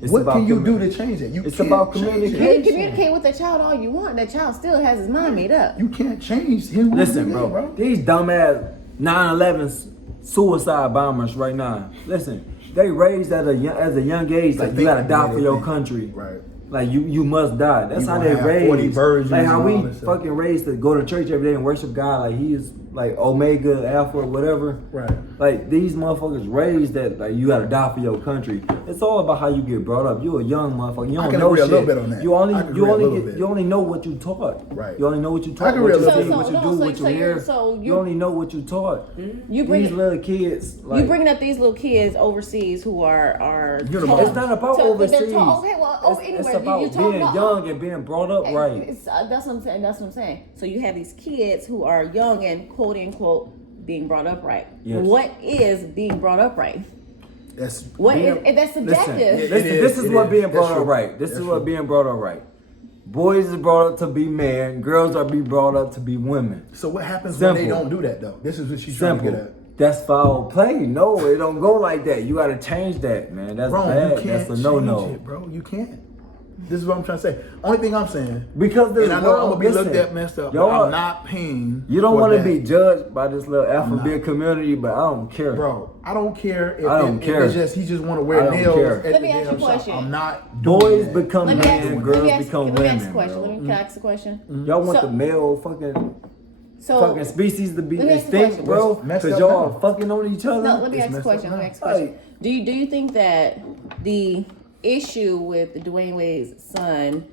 It's what about can you commu- do to change it? You It's can't about change it. communication. You can communicate with that child all you want. That child still has his mind made up. You can't change him. Listen, bro. These dumbass 9/11 suicide bombers right now. Listen, they raised at a young age like you gotta die for your country. Right. Like you must die. That's You how gonna they have 40 raised. virgins Like how and we all this stuff. fucking raised to go to church every day and worship God. Like he is like Omega, Alpha, whatever. Right. Like these motherfuckers raised that like you gotta die for your country. It's all about how you get brought up. You a young motherfucker. You I don't can know agree a shit. little bit on that. You only I can agree a little bit. you only know what you taught. Right. You only know what you taught. I can What agree you a little see, bit. what you do, what you hear. You only know what you taught. You bring These little kids. Like, you bringing up these little kids overseas who are it's not about overseas. Okay, well, It's anyway, about you talking being about young and being brought up right. That's what I'm saying. That's what I'm saying. So you have these kids who are young and quote unquote being brought up right. Yes. What is being brought up right? That's What Being- is that's subjective? This is it what is. being That's brought up true. right. This is That's what true. being brought up right. Boys is brought up to be men. Girls are be brought up to be women. So what happens when they Simple. don't do that though? This is what she's trying to Simple. get at. That's foul play. No, it don't go like that. You gotta change that, man. That's Bro, bad. you can't That's a no-no. change it, bro. You can't. This is what I'm trying to say. Only thing I'm saying, Because this and I know I'm world, gonna be looked listen, at messed up, but y'all- I'm not paying. You don't for want to that. be judged by this little Afrobeat not. community, but I don't care. Bro, I don't care if, I don't if care. it's just he just want to I wear don't nails. care. At Let the me ask you a damn shop. question. I'm not doing Boys that. become Let me men, ask, girls let me ask, become let me women. ask a question. bro. Let me ask a question. Y'all want So- the male fucking So fucking species to be let me ask you a extinct, question. bro? Messed Because up y'all now. fucking on each other. no, let me It's ask a messed question. up Let me now. ask a question. Like- Do you think that the issue with Dwayne Wade's son,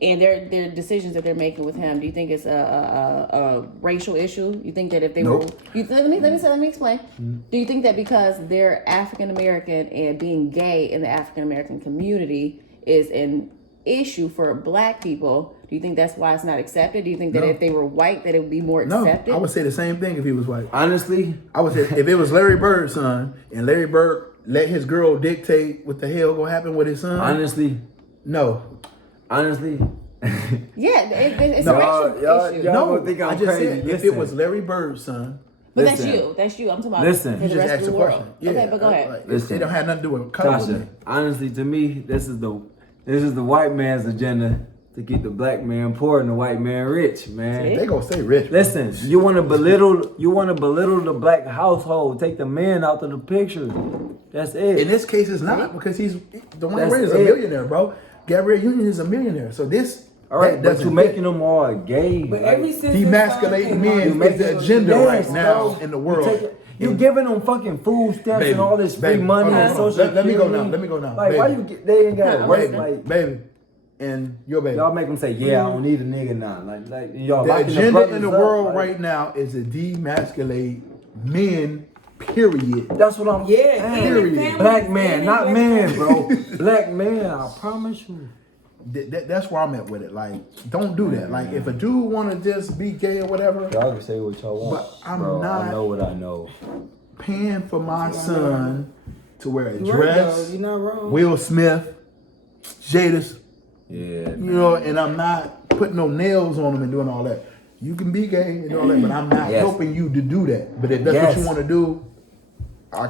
and their decisions that they're making with him, do you think it's a racial issue? You think that if they Nope. were, let me explain. Do you think that because they're African American and being gay in the African American community is an issue for black people? Do you think that's why it's not accepted? Do you think that No. if they were white, that it would be more No, accepted? I would say the same thing if he was white. Honestly, I would say if it was Larry Bird's son and Larry Bird let his girl dictate what the hell gonna happen with his son. honestly, No, Yeah, it's No. a racial Y'all- issue. y'all- no. gonna think I'm I just crazy. said if it Listen. was Larry Bird's son. But Listen. that's you. I'm talking about Listen. for You the just rest of asked the a world. question. Yeah, Okay, but go ahead. Like, Listen. it don't have nothing to do with color. with Tasha, me. honestly, to me, this is the white man's agenda to keep the black man poor and the white man rich, man. See? They gonna stay rich. bro. Listen, you want to belittle the black household, take the men out of the picture. That's it. In this case, it's not because Dwayne That's Wade is a it. millionaire, bro. Gabrielle Union is a millionaire. So this, All right, that but doesn't you making them all gay. But like, every since demasculating men is the agenda Yes, right now bro. in the You world. take it- You giving them fucking food stamps Baby, and all this free baby, money hold on, and hold on. social Let me go security. now. Let me go now. Like, why Baby. you get? They ain't got to No, work. listen. Like, baby, and your baby. y'all make them say, "Yeah, I don't need a nigga now." Like y'all The locking agenda brothers in the up, world like, right now is to demasculate men. Period. That's what I'm. Yeah, saying. Period. family- Black man, not black man, bro. Black man, I promise you. That's where I'm at with it. Like, don't do that. Like, if a dude want to just be gay or whatever, Y'all can say what y'all want. But I'm bro, not- I know what I know. paying for my son to wear a You're right, dress, though. You're not wrong. Will Smith, Jada's, Yeah. you know, and I'm not putting no nails on him and doing all that. You can be gay and all that, but I'm not Yes. helping you to do that. But if that's what Yes. you want to do,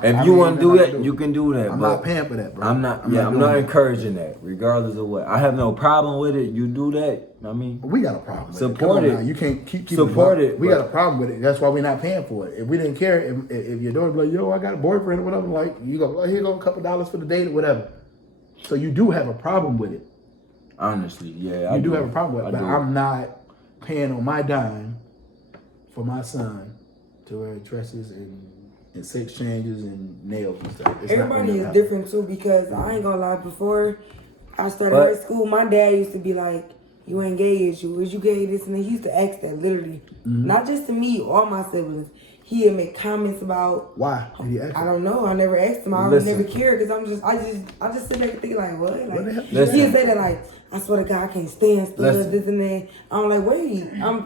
If you want to do that, you can do that. I'm but not paying for that, bro. I'm not doing that. encouraging that, regardless of what. I have no problem with it. You do that. I mean, We got a problem with Support it. Come on it. now. You can't keep Support up. it, We but- got a problem with it. That's why we're not paying for it. If we didn't care, if your daughter be like, yo, I got a boyfriend or whatever, like, you go, oh, here go a couple dollars for the date or whatever. So you do have a problem with it. honestly, yeah. You do have a problem with it. I But do. I'm not paying on my dime for my son to wear dresses and sex changes and nails and stuff. It's not Everybody gonna is happen. different too because I ain't gonna lie. Before I started But- high school, my dad used to be like, "You ain't gay, is you? Is you gay?" This and that. He used to ask that literally, not just to me, all my siblings. He would make comments about. Why? Did he ask I you? don't know. I never asked him. I would Listen. never care because I just sit back and think like, what? Like, the hell? Listen. he'd say that like, I swear to God, I can't stand stuff, Listen. this and that. I'm like, wait.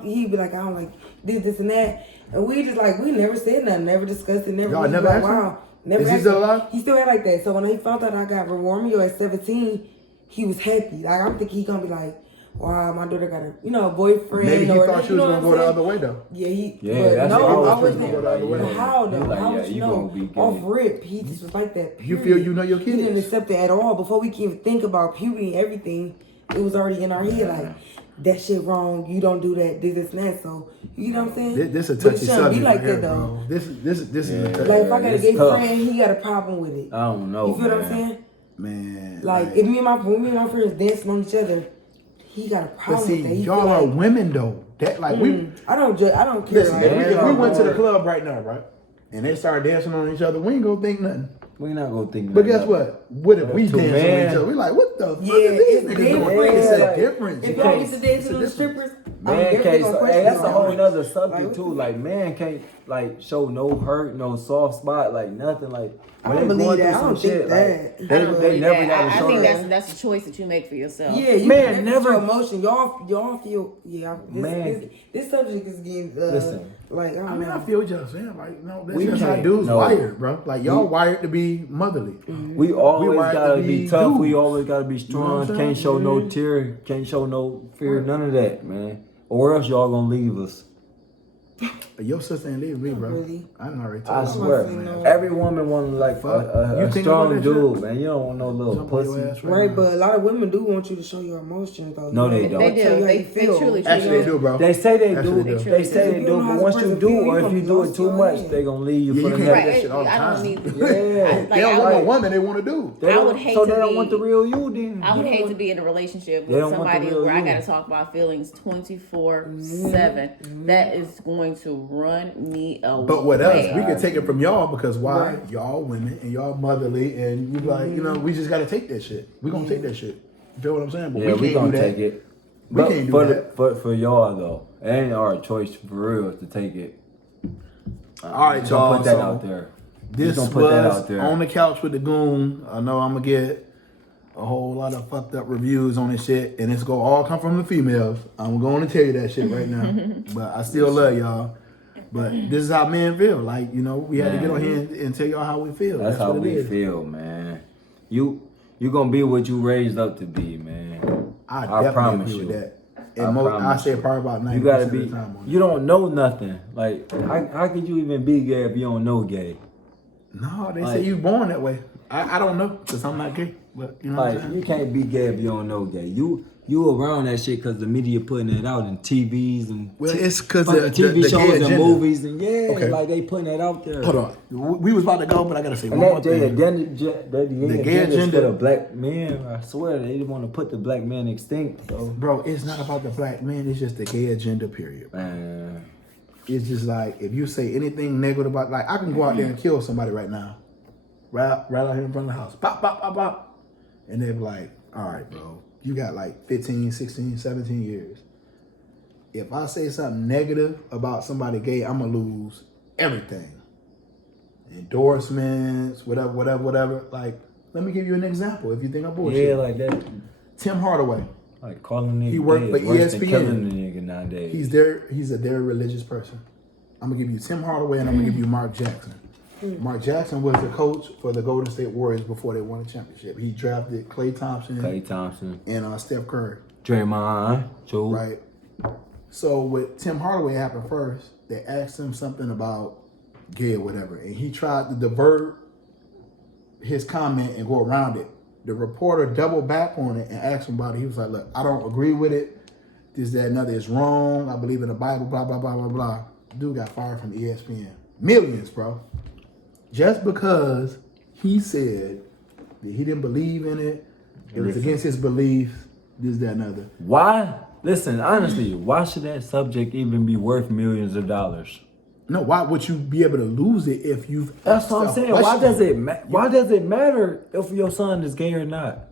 He'd be like, I don't like this and that. And we just like, we never said nothing, never discussed it, never. Y'all we never like, asked him? wow. Never Is he asked still him. alive? He still had like that. So when he found out I got Romeo at 17, he was happy. Like I'm thinking he gonna be like, wow, my daughter got a boyfriend. Maybe he or, thought she you was know gonna what go the I'm other way though. yeah, Yeah, but that's no, what I was I wasn't. thinking. Like, yeah. How though? He like, How yeah, would you you gonna know? be gay. Off rip, he just was like that. You Period. feel you know your He didn't kids. accept it at all. Before we can even think about puberty and everything, it was already in our head like that shit wrong. You don't do that. This and that. So you know what I'm saying? This a But it touchy shouldn't subject be like right here, that though. bro. This is a Yeah. touchy. Like if I got a It's gay tough. friend, he got a problem with it. I don't know. You feel what I'm man. saying? Man. Like if when me and my friends dancing on each other, he got a but problem see, with that. He y'all feel are like, women though. That like we I don't judge. I don't care. listen. Like, If we went to the Lord. club right now, right, and they started dancing on each other, we ain't gonna think nothing. We not gonna think. But nothing guess of it. what? What if we To dance on man. each other? We like, what the fuck Yeah, is these it's niggas different. doing? It's a Like, difference. if you y'all know? used to dance It's a on the difference. strippers, I'm Man definitely can't. gonna Hey, question that's a y'all. whole nother Like, subject too. Like man can't like show no hurt, no soft spot, like nothing. Like I when don't they believe going that. through I some don't think shit, that. like, I don't they believe never Yeah, got to I show think that. that's a choice that you make for yourself. Yeah, you Man, man, never- never emotion. Y'all feel. Yeah, Man. this subject is getting. Listen. Like I I don't mean, know. I feel what y'all saying. Like, no, that's We just how can't- dudes no. wired, bro. Like, y'all wired to be motherly. We always wired to gotta be be tough. We dudes. always gotta be know strong. what I'm Can't saying? show no tear. Can't show no fear. None of that, man. Or else y'all gonna leave us. Your sister ain't leaving me, bro. Really? I done already I told you. swear, no. every woman want like You a think about strong that dude, shit? man. You don't want no little Jump on your pussy. ass Right, now. but a lot of women do want you to show your emotions, though. No, they You know, don't. They tell do. you how They you feel. truly Actually, they do, bro. They say they Actually, do. they They say If they you do, don't know but how once to you person do, feel, or you if you gonna do be it too lost much, your they gonna leave you Yeah, for you the can't next. do that shit all the I don't time. need. Yeah. Like, They don't I want would- no woman they want to do. They I don't- would hate so to they don't be- want the real you then. I would hate to be in a relationship They with don't want the somebody real where I you. got to talk about feelings 24/7. That is going to run me away. But with us, we can take it from y'all because why? Y'all women and y'all motherly and you like, you know, we just got to take that shit. We gonna take that shit. You feel what I'm saying? But Yeah, we we can't gonna do that. take it. We But can't do for that. for y'all though, it ain't our choice for real to take it. All right, Just y'all. gonna put that So out there. this Just gonna put that was out there. on the couch with the goon. I know I'm gonna get a whole lot of fucked up reviews on this shit, and it's gonna all come from the females. I'm going to tell you that shit right now. But I still love y'all. But this is how men feel. Like, you know, we had to get on here and tell y'all how we feel. That's how what it we is. feel, man. You gonna be what you raised up to be, man. I I definitely promise agree you. with that. I And I promise say you. probably about 90% You gotta of be. the time on You don't know nothing. Like how could you even be gay if you don't know gay? No, they Like- say you born that way. I don't know because I'm not gay. But you know what I'm Like saying? you can't be gay if you don't know gay. You around that shit because the media putting it out in TVs and Well, it's 'cause fucking the TV gay shows and agenda. movies and Okay. like they putting it out there. Hold on. We was about to go, but I gotta say And one more that gay thing. agenda, The gay agenda is agenda- for the black men. I swear they want to put the black man extinct. So Bro, it's not about the black man. It's just the gay agenda, period. man, It's just like, if you say anything negative about, like, I can go out there and kill somebody right now. Right out here in front of the house. Pop, pop, pop, pop. And they're like, all right, bro. You got like 15, 16, 17 years. If I say something negative about somebody gay, I'm going to lose everything. Endorsements, whatever. Like, let me give you an example if you think I'm bullshit. yeah, like that. Tim Hardaway. Like calling nigga He worked gay for is worse than ESPN. killing a nigga nowadays. He's a very religious person. I'm gonna give you Tim Hardaway and I'm gonna give you Mark Jackson. Mark Jackson was the coach for the Golden State Warriors before they won a championship. He drafted Klay Thompson Klay Thompson, and Steph Curry. Draymond, Joe. Right. So with Tim Hardaway happened first, they asked him something about gay or whatever, and he tried to divert his comment and go around it. The reporter doubled back on it and asked him about it. He was like, look, I don't agree with it. This, that, and other is wrong. I believe in the Bible, blah, blah, blah, blah, blah. Dude got fired from ESPN. Millions, bro. Just because he said that he didn't believe in it, it was against his beliefs, this, that, and other. Why? Listen, honestly, why should that subject even be worth millions of dollars? No, why would you be able to lose it if you've... That's what I'm saying. Why does it why does it matter if your son is gay or not?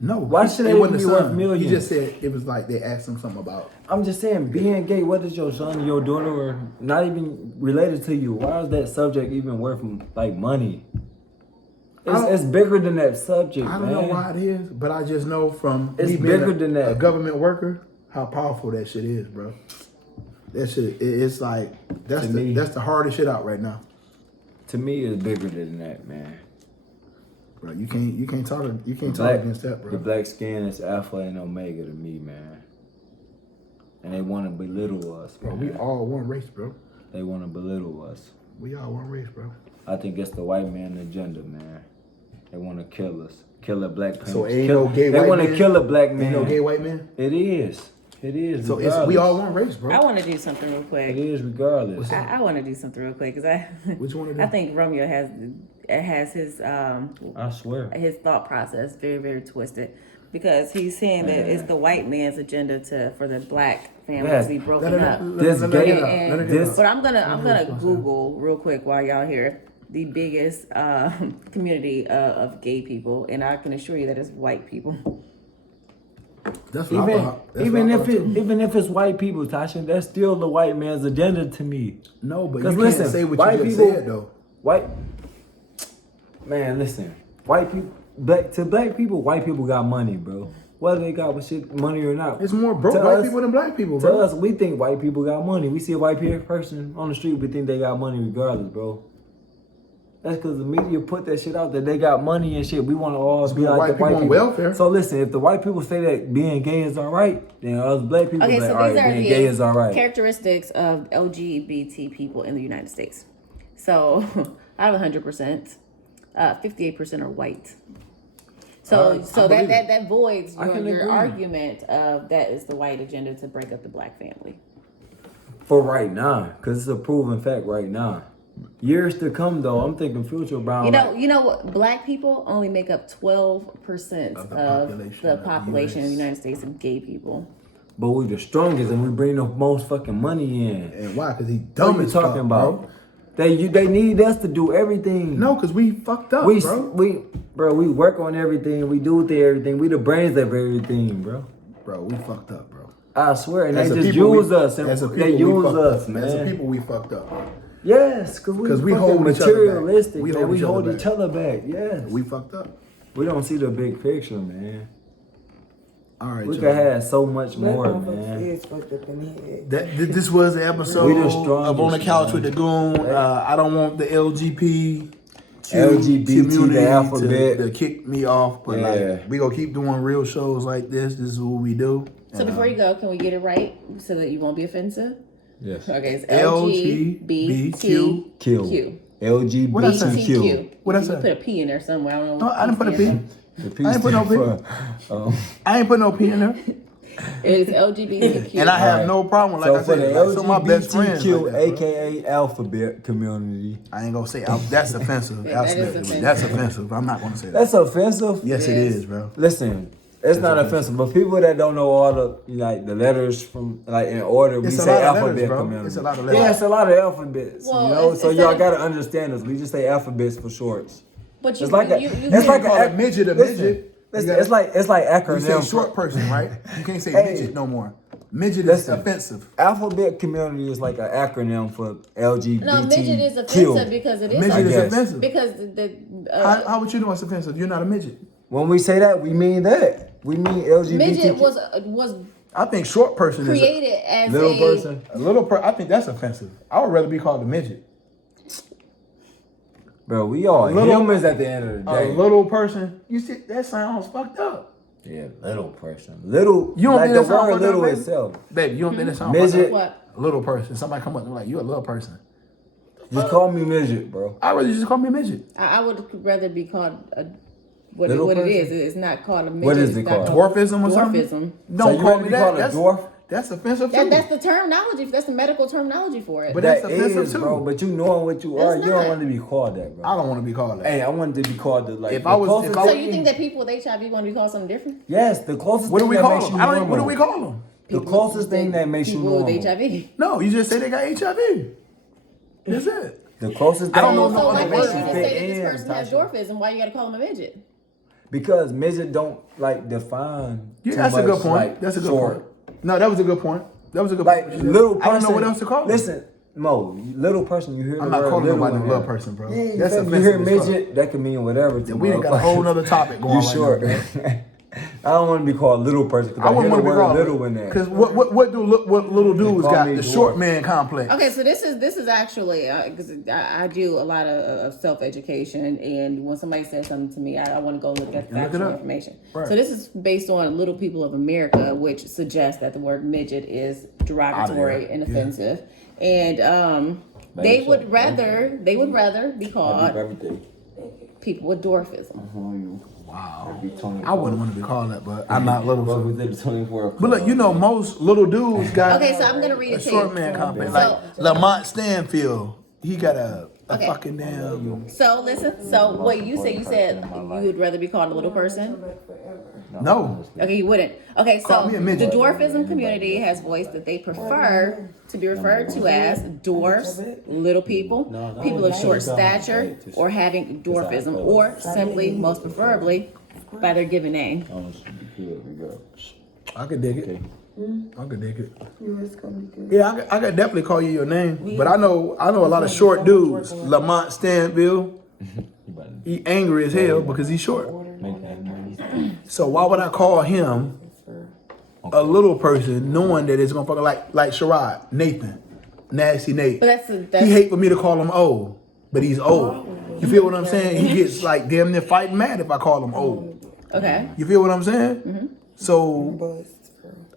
No. Why should it wasn't be the worth son. millions? He just said it was like they asked him something about... I'm just saying, being gay, whether it's your son, your daughter, or not even related to you, why is that subject even worth like money? It's bigger than that subject, I don't man. know why it is, but I just know from It's me being bigger than that. a government worker how powerful that shit is, bro. That shit, it's like that's To the me- that's the hardest shit out right now, To me, it's bigger than that, man. bro. You can't talk Black- against that, bro. The black skin is alpha and omega to me, man. And they want to belittle us, Bro, man. we all one race, bro. They want to belittle us. We all one race, bro. I think it's the white man agenda, man. They want to kill us, kill a black man. So ain't no gay They white want to man? kill a black man. Ain't no gay white man. It is. It is. So regardless. we all one race, bro. I want to do something real It quick. is regardless. I want to do something real quick because Which one of them? I think Romeo has his I swear. his thought process very, very twisted because he's saying that it's the white man's agenda for the black family Yeah. to be broken Let it- up. This let it get gay- out. And- Let it get out. But I'm gonna what's going Google real quick while y'all here the biggest community of gay people, and I can assure you that it's white people. That's what I thought. That's Even what I if thought, too. even if it's white people, Tasha, that's still the white man's agenda to me. No, but you 'Cause can't listen, say what white you just people- said though. White man, listen. White people, black people, white people got money, bro. Whether they got shit money or not. It's more broke To white us- people than black people, To bro. us, we think white people got money. We see a white person on the street, we think they got money regardless, bro. That's because the media put that shit out that they got money and shit. We want to all be like white the people white on people. welfare. So listen, if the white people say that being gay is alright, then us black people Okay, like, so all these right, are being gay is the alright. characteristics of LGBT people in the United States. So out of 100%, 58% are white. So that voids your argument of that is the white agenda to break up the black family. For right now, because it's a proven fact right now. Years to come, though, I'm thinking future Brown. You know what? Black people only make up 12% of the population of the United States of gay people. But we the strongest and we bring the most fucking money in. And why? Because he dumb What as you fuck, talking about? bro. They need us to do everything. No, because we fucked up, bro. We work on everything. We do everything. We the brains of everything, bro. Bro, we fucked up, bro. I swear, and As they a just people, use us. As a And people, they we use fucked us, up. man. As a people, we fucked up, bro. Yes, because we hold fucking each other back. materialistic, We man. hold We each other hold back. each other back. Yes, We fucked up. we don't see the big picture, man. All right, We y'all. could have so much Black more, motherfuckers man. is fucked up in the head. This was the episode We the strongest, of On the Couch man. with the Goon. I don't want the LGBT LGBT, the alphabet. to kick me off, but Yeah. like we gonna keep doing real shows like this. This is what we do. So before you go, can we get it right so that you won't be offensive? Yes. Okay, it's LGBTQ. LGBTQ. LGBTQ. What I You say? put a P in there somewhere. I don't know. No, what I didn't put a P. stands The P I ain't put no stand P. for, I ain't put no P in there, for. It's LGBTQ. and I have Alright. no problem. Like so I for said, the like, some of my best friends. LGBTQ, Like that, bro. aka alphabet community. I ain't gonna say that's offensive. Yeah, that is Absolutely. offensive. That's offensive. I'm not gonna say that. That's offensive. Yes, it Yes. is, bro. Listen, it's not offensive, but people that don't know all the the letters from in order, we It's a say lot of alphabet letters, bro. community. It's a lot of letters. Yeah, it's a lot of alphabets. Well, so it's y'all a- gotta understand us. We just say alphabets for shorts. But you, It's like you it's like call a a midget a listen, midget. listen, You gotta- it's like You acronym. say short person, right? You can't say Hey. midget no more. Midget Listen. is offensive. Alphabet community is like an acronym for LGBT. no, midget is offensive because it is Midget is guess. offensive. because How would you know it's offensive? You're not a midget. When we say that, we mean that. We mean LGBT. midget was I think short person created as little a person. is a little person. I think that's offensive. I would rather be called a midget. Bro, we all Little- humans at the end of the A day. little person. You see, that sounds fucked up. Yeah, little person. Little. You don't like think the that sound word fucked up, little baby? itself. Baby, you don't think that sounds Midget. fucked up? what? A little person. Somebody come up and be like, you're a little person. Just call me midget, bro. I'd rather just call me a midget. I would rather be called a what Little it person? is. It's not called a midget. What is it's it not called? Dwarfism or something? Dwarfism. Don't you call want me to be that. called a dwarf? That's offensive too. That's the terminology. That's the medical terminology for it. But that's That offensive is, too. bro. But you knowing what you are, It's you don't not. want to be called that, bro. I don't want to be called that. Hey, I wanted to be called the like. If the I was- closest if I so was- you think that people with HIV want to be called something different? yes, the closest. What do thing we that call makes them? you I don't. normal. What do we call them? The closest thing that makes you people normal. with HIV. No, you just say they got HIV. That's it. The closest. I don't thing know that no So other why makes can't words. you you just fit say that this in, person has Tasha. dwarfism? Why you got to call them a midget? Because midget don't like define. Yeah, too that's a much, good point. like, That's a good short. point. No, that was a good point. That was a good Like point. little person. I don't know what else to call them. Listen, Mo, little person. You hear the I'm not word calling little nobody in no there. little person, bro. Yeah, That's you offensive hear as fuck. midget, that can mean whatever. To We done got a whole nother topic going You right sure? now, bro. I don't want to be called little person because I I, hear wouldn't the want to be word called little in there. Because what little dudes call got? me The dwarf. short man complex. Okay, so this is actually because I do a lot of self education, and when somebody says something to me, I want to go look at the Look it factual up. information. Right. So this is based on Little People of America, which suggests that the word midget is derogatory and Yeah. offensive, and they would rather be called people with dwarfism. Wow. I wouldn't want to be called that, but I'm not little. But look, you know, most little dudes got Okay, so I'm gonna read a it to short you. man complex. So- Like Lamont Stanfield, he got a Okay. fucking damn. So listen. So what you said you would rather be called a little person. No. Okay, you wouldn't. Okay, so Call me a the midget. dwarfism community has voiced that they prefer to be referred to as dwarfs, little people, people of short stature, or having dwarfism, or simply, most preferably, by their given name. I could dig it. I could dig it. It's gonna be good. Yeah, I could definitely call you your name. But I know a lot of short dudes. Lamont Stanfield, he angry as hell because he's short. So why would I call him a little person knowing that it's gonna fucking like Sherrod, Nathan, Nasty Nate. But that's He hate for me to call him old. but he's old. You feel what I'm saying? He gets like damn near fighting mad if I call him old. Okay. You feel what I'm saying? Mm-hmm. So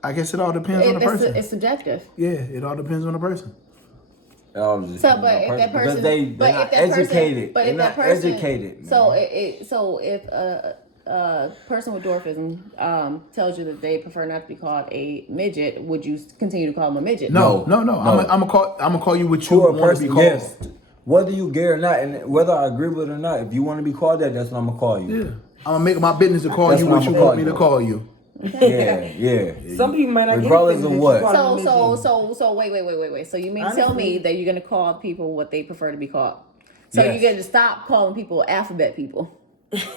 I guess it all depends on the person. It's subjective. Yeah, it all depends on the person. So, but if that person, because they're not educated. But they're if not that person, educated. Man. So if a person with dwarfism tells you that they prefer not to be called a midget, would you continue to call them a midget? No. I'm gonna call you what you to a want to person, be called. yes. Whether you gay or not, and whether I agree with it or not, if you want to be called that, that's what I'm gonna call you. Yeah, I'm gonna make it my business to call That's you what what I'm you gonna want call me to you. call you. Yeah. Some people might not Regardless get of offended what. if you call them a midget. So wait. So you mean to tell me that you're gonna call people what they prefer to be called? So Yes. you're gonna stop calling people alphabet people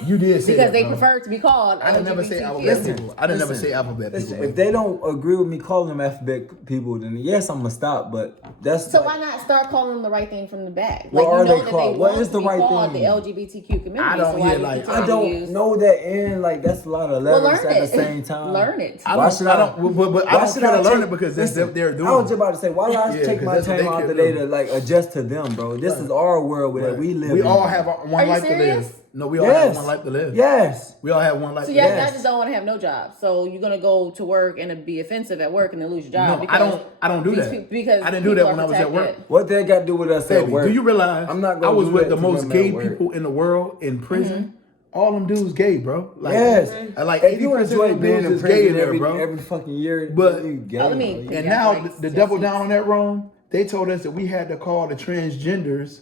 You did say because that, they bro. prefer to be called. I didn't never say alphabet people. I didn't never say alphabet people. Listen, if they don't agree with me calling them alphabet people, then yes, I'm gonna stop. But that's So like, why not start calling them the right thing from the back? What are you know they that called? they What want is the to be right called thing? the LGBTQ community. I don't so why hear do you like- continue I to don't use? know that, and like that's a lot of Well, letters learn at it. the same time. Learn it. I Why don't, should I I? don't, but I Why don't should care to I learn take- it because listen, they're doing I was it. just about to say, why do I Yeah, take 'cause my that's what time they out care today to to do. like adjust to them, bro? This is our world that we live in. We all have Are one you life to serious? live. No, we all have one life to live. Yes. We all have one life So to y'all, live. y'all just don't want to have no job. So you're gonna go to work and be offensive at work and then lose your job. No, I don't do these that. people- because I didn't do that people when are I was at work. protected. What they got to do with us at Baby, work? do you realize I'm not gonna I was do with that the to most them gay at work. people in the world in prison? All them dudes gay, bro. Like, Yes. Like If you 80% of enjoy them being dudes in is gay in prison there, bro. every fucking year, But- you gay, let me- bro. And Yeah, now right. the double down on that wrong, they told us that we had to call the transgenders.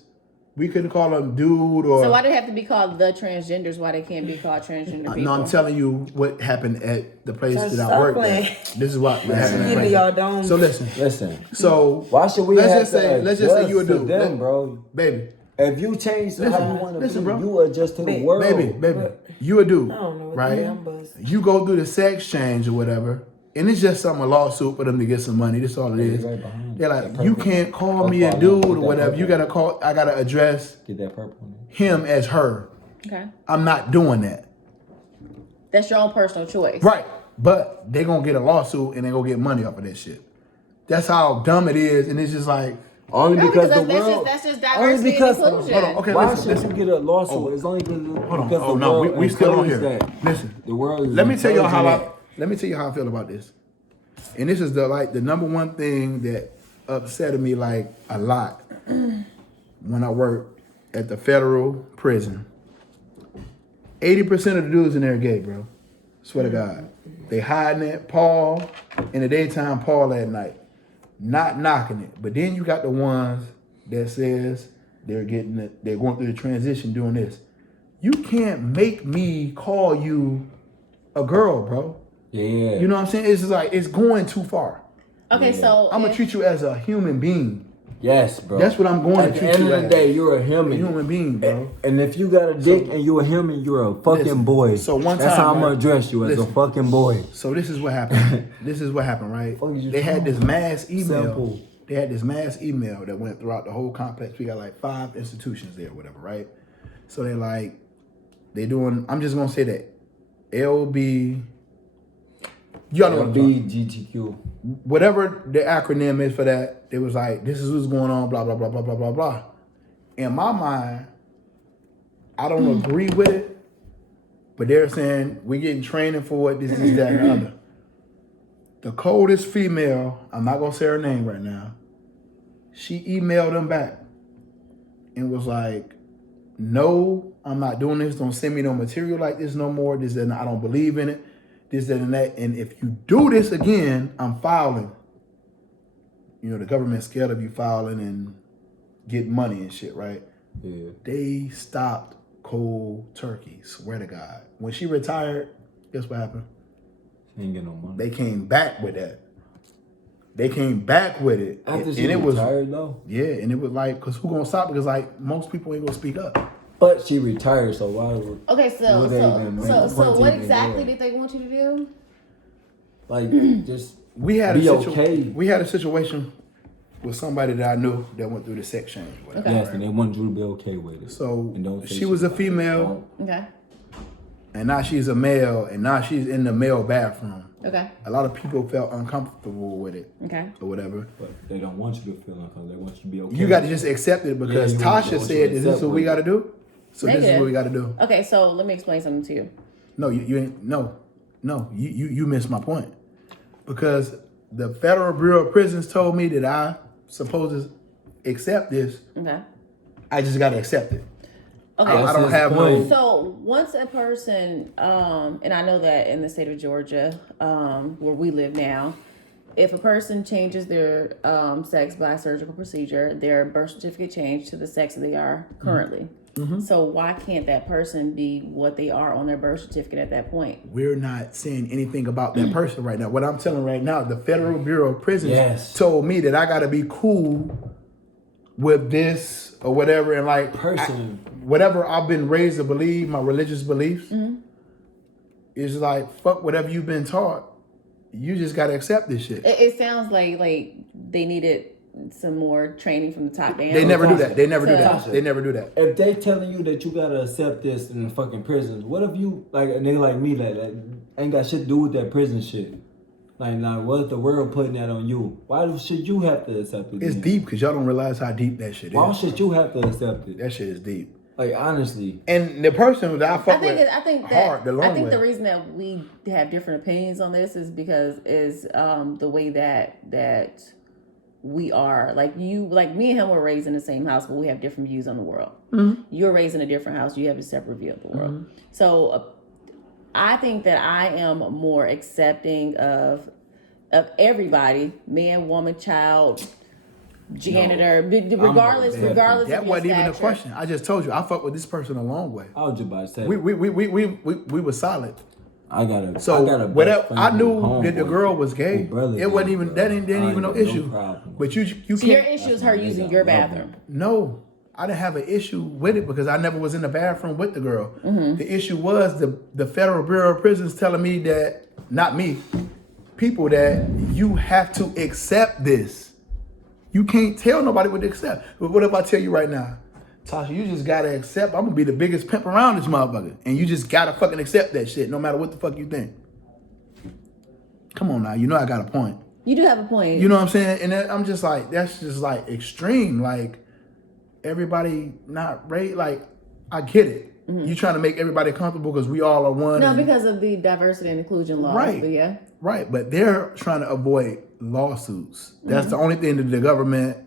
We couldn't call them dude or. So why do they have to be called the transgenders? Why they can't be called transgender people? No, I'm telling you what happened at the place Just that I stop worked playing. at. This is what happened. Getting at the y'all place. domes. So listen. Listen. So Why should we let's have just say you a adjust to dude, them, bro? baby. If you change how you want to listen, be, bro. you adjust to the Baby, world. Baby, you a dude, I don't know what right? the hell I'm buzzing. You go through the sex change or whatever, and it's just a lawsuit for them to get some money. That's all it is. right behind They're that like, you purple. can't call Fuck me a all dude that. or Get that whatever. You purple. I gotta address Get that purple one. him as her. Okay, I'm not doing that. that's your own personal choice. Right. But they gonna get a lawsuit and they gonna get money off of that shit. That's how dumb it is, and it's just like, Only No, because the because world. that's just only diversity and because inclusion. hold on, okay, Why listen. should you get a lawsuit? Oh. It's only because Hold on. the Oh no, world we still on here. encourages that. Listen. The world is Let me tell you how encouraging let me tell you how I feel about this. And this is the number one thing that upset me like a lot when I worked at the federal prison. 80% of the dudes in there are gay, bro. Swear to God. They hiding it, Paul in the daytime, Paul at night. Not knocking it. But then you got the ones that says they're going through the transition doing this. You can't make me call you a girl, bro. Yeah. You know what I'm saying? It's just like, it's going too far. Okay, so I'm gonna treat you as a human being. Yes, bro. That's what I'm going At to the treat end you of the as. day, you're a A human. human being, bro. And if you got a dick and you're a human, you're a fucking Listen, boy. so one That's time, how I'm gonna right? address you as Listen. a fucking boy. So this is what happened. Right? Fuck is you They had talking this mass email. Simple. They had this mass email that went throughout the whole complex. We got like 5 institutions there, whatever, right? So they doing, I'm just gonna say that LB, y'all know what I'm talking about. LBGTQ. Whatever the acronym is for that, it was like, this is what's going on, blah, blah, blah, blah, blah, blah, blah. In my mind, I don't agree with it, but they're saying we're getting training for it, this, that, and the other. The coldest female, I'm not gonna say her name right now, she emailed them back and was like, no, I'm not doing this. Don't send me no material like this no more. This, that, and I don't believe in it. This, that, and that. And if you do this again, I'm filing. You know, the government's scared of you filing and getting money and shit, right? Yeah. They stopped cold turkey, swear to God. When she retired, guess what happened? She ain't get no money. They came back with that. They came back with it. After and she it was retired though. Yeah, and it was like, because who gonna stop? Because like most people ain't gonna speak up. But she retired, so why would okay, so would they even make a so point to what even exactly do it? did they want you to do? like just We had be a okay? We had a situation with somebody that I knew that went through the sex change. Whatever, Okay. Yes, and they want you to be okay with it. So And don't say she was a shit. female. Okay. and now she's a male, and now she's in the male bathroom. Okay. A lot of people felt uncomfortable with it. Okay. Or whatever. But they don't want you to feel uncomfortable. They want you to be okay. You got to just accept it because Tasha said, "Is this what we got to do?" So this is what we got to do. Okay, so let me explain something to you. No, you ain't. No, you missed my point. Because the Federal Bureau of Prisons told me that I supposed to accept this. Okay. I just got to accept it. Okay. I don't have no. So once a person, and I know that in the state of Georgia, where we live now, if a person changes their sex by surgical procedure, their birth certificate changed to the sex that they are currently. Mm-hmm. So why can't that person be what they are on their birth certificate at that point? We're not saying anything about that person right now. What I'm telling right now, the Federal Bureau of Prisons told me that I got to be cool with this or whatever, and like whatever I've been raised to believe, my religious beliefs, is like fuck whatever you've been taught. You just got to accept this shit. It sounds like they needed some more training from the top down. They never do that. They never do that. They never do that. If they telling you that you gotta accept this in the fucking prisons, what if you like a nigga like me that ain't got shit to do with that prison shit? Like, now what's the world putting that on you? Why should you have to accept it? It's deep because y'all don't realize how deep that shit is. Why should you have to accept it? That shit is deep. Like, honestly. And the person that I fuck with I think the reason that we have different opinions on this is because the way that we are. Like me and him were raised in the same house, but we have different views on the world. Mm-hmm. You're raised in a different house. You have a separate view of the world. Mm-hmm. So I think that I am more accepting of everybody, man, woman, child, janitor, regardless that of wasn't even stature. a question. I just told you I fuck with this person a long way. I was just about to say we were solid. I got a whatever. I knew that the girl was gay. It wasn't even that ain't even no issue. But you can't. So your issue is her using your bathroom. No, I didn't have an issue with it because I never was in the bathroom with the girl. Mm-hmm. The issue was the Federal Bureau of Prisons telling me that, not me, people, that you have to accept this. You can't tell nobody what to accept. But what if I tell you right now, Tasha, you just gotta accept, I'm gonna be the biggest pimp around this motherfucker. And you just gotta fucking accept that shit, no matter what the fuck you think. Come on now, you know I got a point. You do have a point. You know what I'm saying? And I'm just like, that's just like extreme. Like, everybody not right. Like, I get it. Mm-hmm. You trying to make everybody comfortable because we all are one. No, because of the diversity and inclusion laws. Right. But yeah. Right. But they're trying to avoid lawsuits. That's the only thing that the government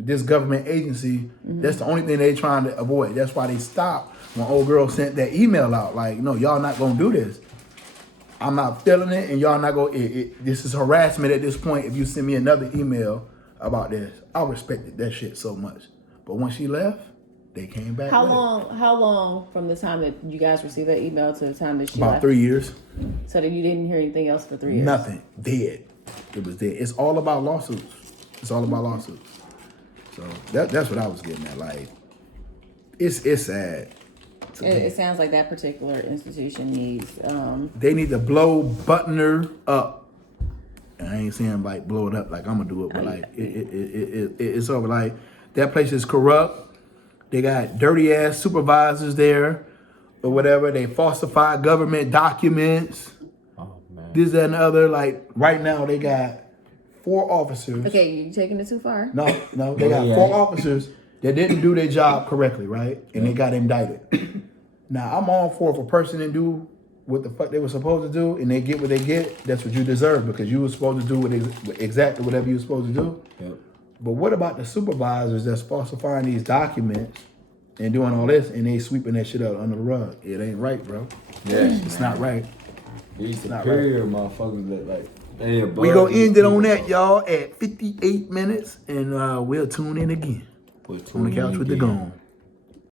this government agency, that's the only thing they trying to avoid. That's why they stopped when old girl sent that email out. Like, no, y'all not going to do this. I'm not feeling it, and y'all not going this is harassment at this point. If you send me another email about this, I respected that shit so much. But when she left, they came back. How long from the time that you guys received that email to the time that she left? About 3 years. So that you didn't hear anything else for 3 years? Nothing. Dead. It was dead. It's all about lawsuits. It's all about lawsuits. So that's what I was getting at. Like, it's sad. It sounds like that particular institution needs. They need to blow Butner up. And I ain't saying like blow it up like I'm gonna do it, but like it's over. Like, that place is corrupt. They got dirty ass supervisors there, or whatever. They falsify government documents. Oh man. This, that, and the other. Like, right now they got 4 officers. Okay, you taking it too far. No, they got 4 officers that didn't do their job correctly, right? And they got indicted. Now, I'm all for if a person didn't do what the fuck they were supposed to do and they get what they get, that's what you deserve because you were supposed to do exactly whatever you were supposed to do. Yep. But what about the supervisors that's falsifying these documents and doing all this and they sweeping that shit out under the rug? It ain't right, bro. Yeah, it's not right. These superior motherfuckers that like. We gonna end it on that, y'all, at 58 minutes, and we'll tune in again. On the couch with the Goon.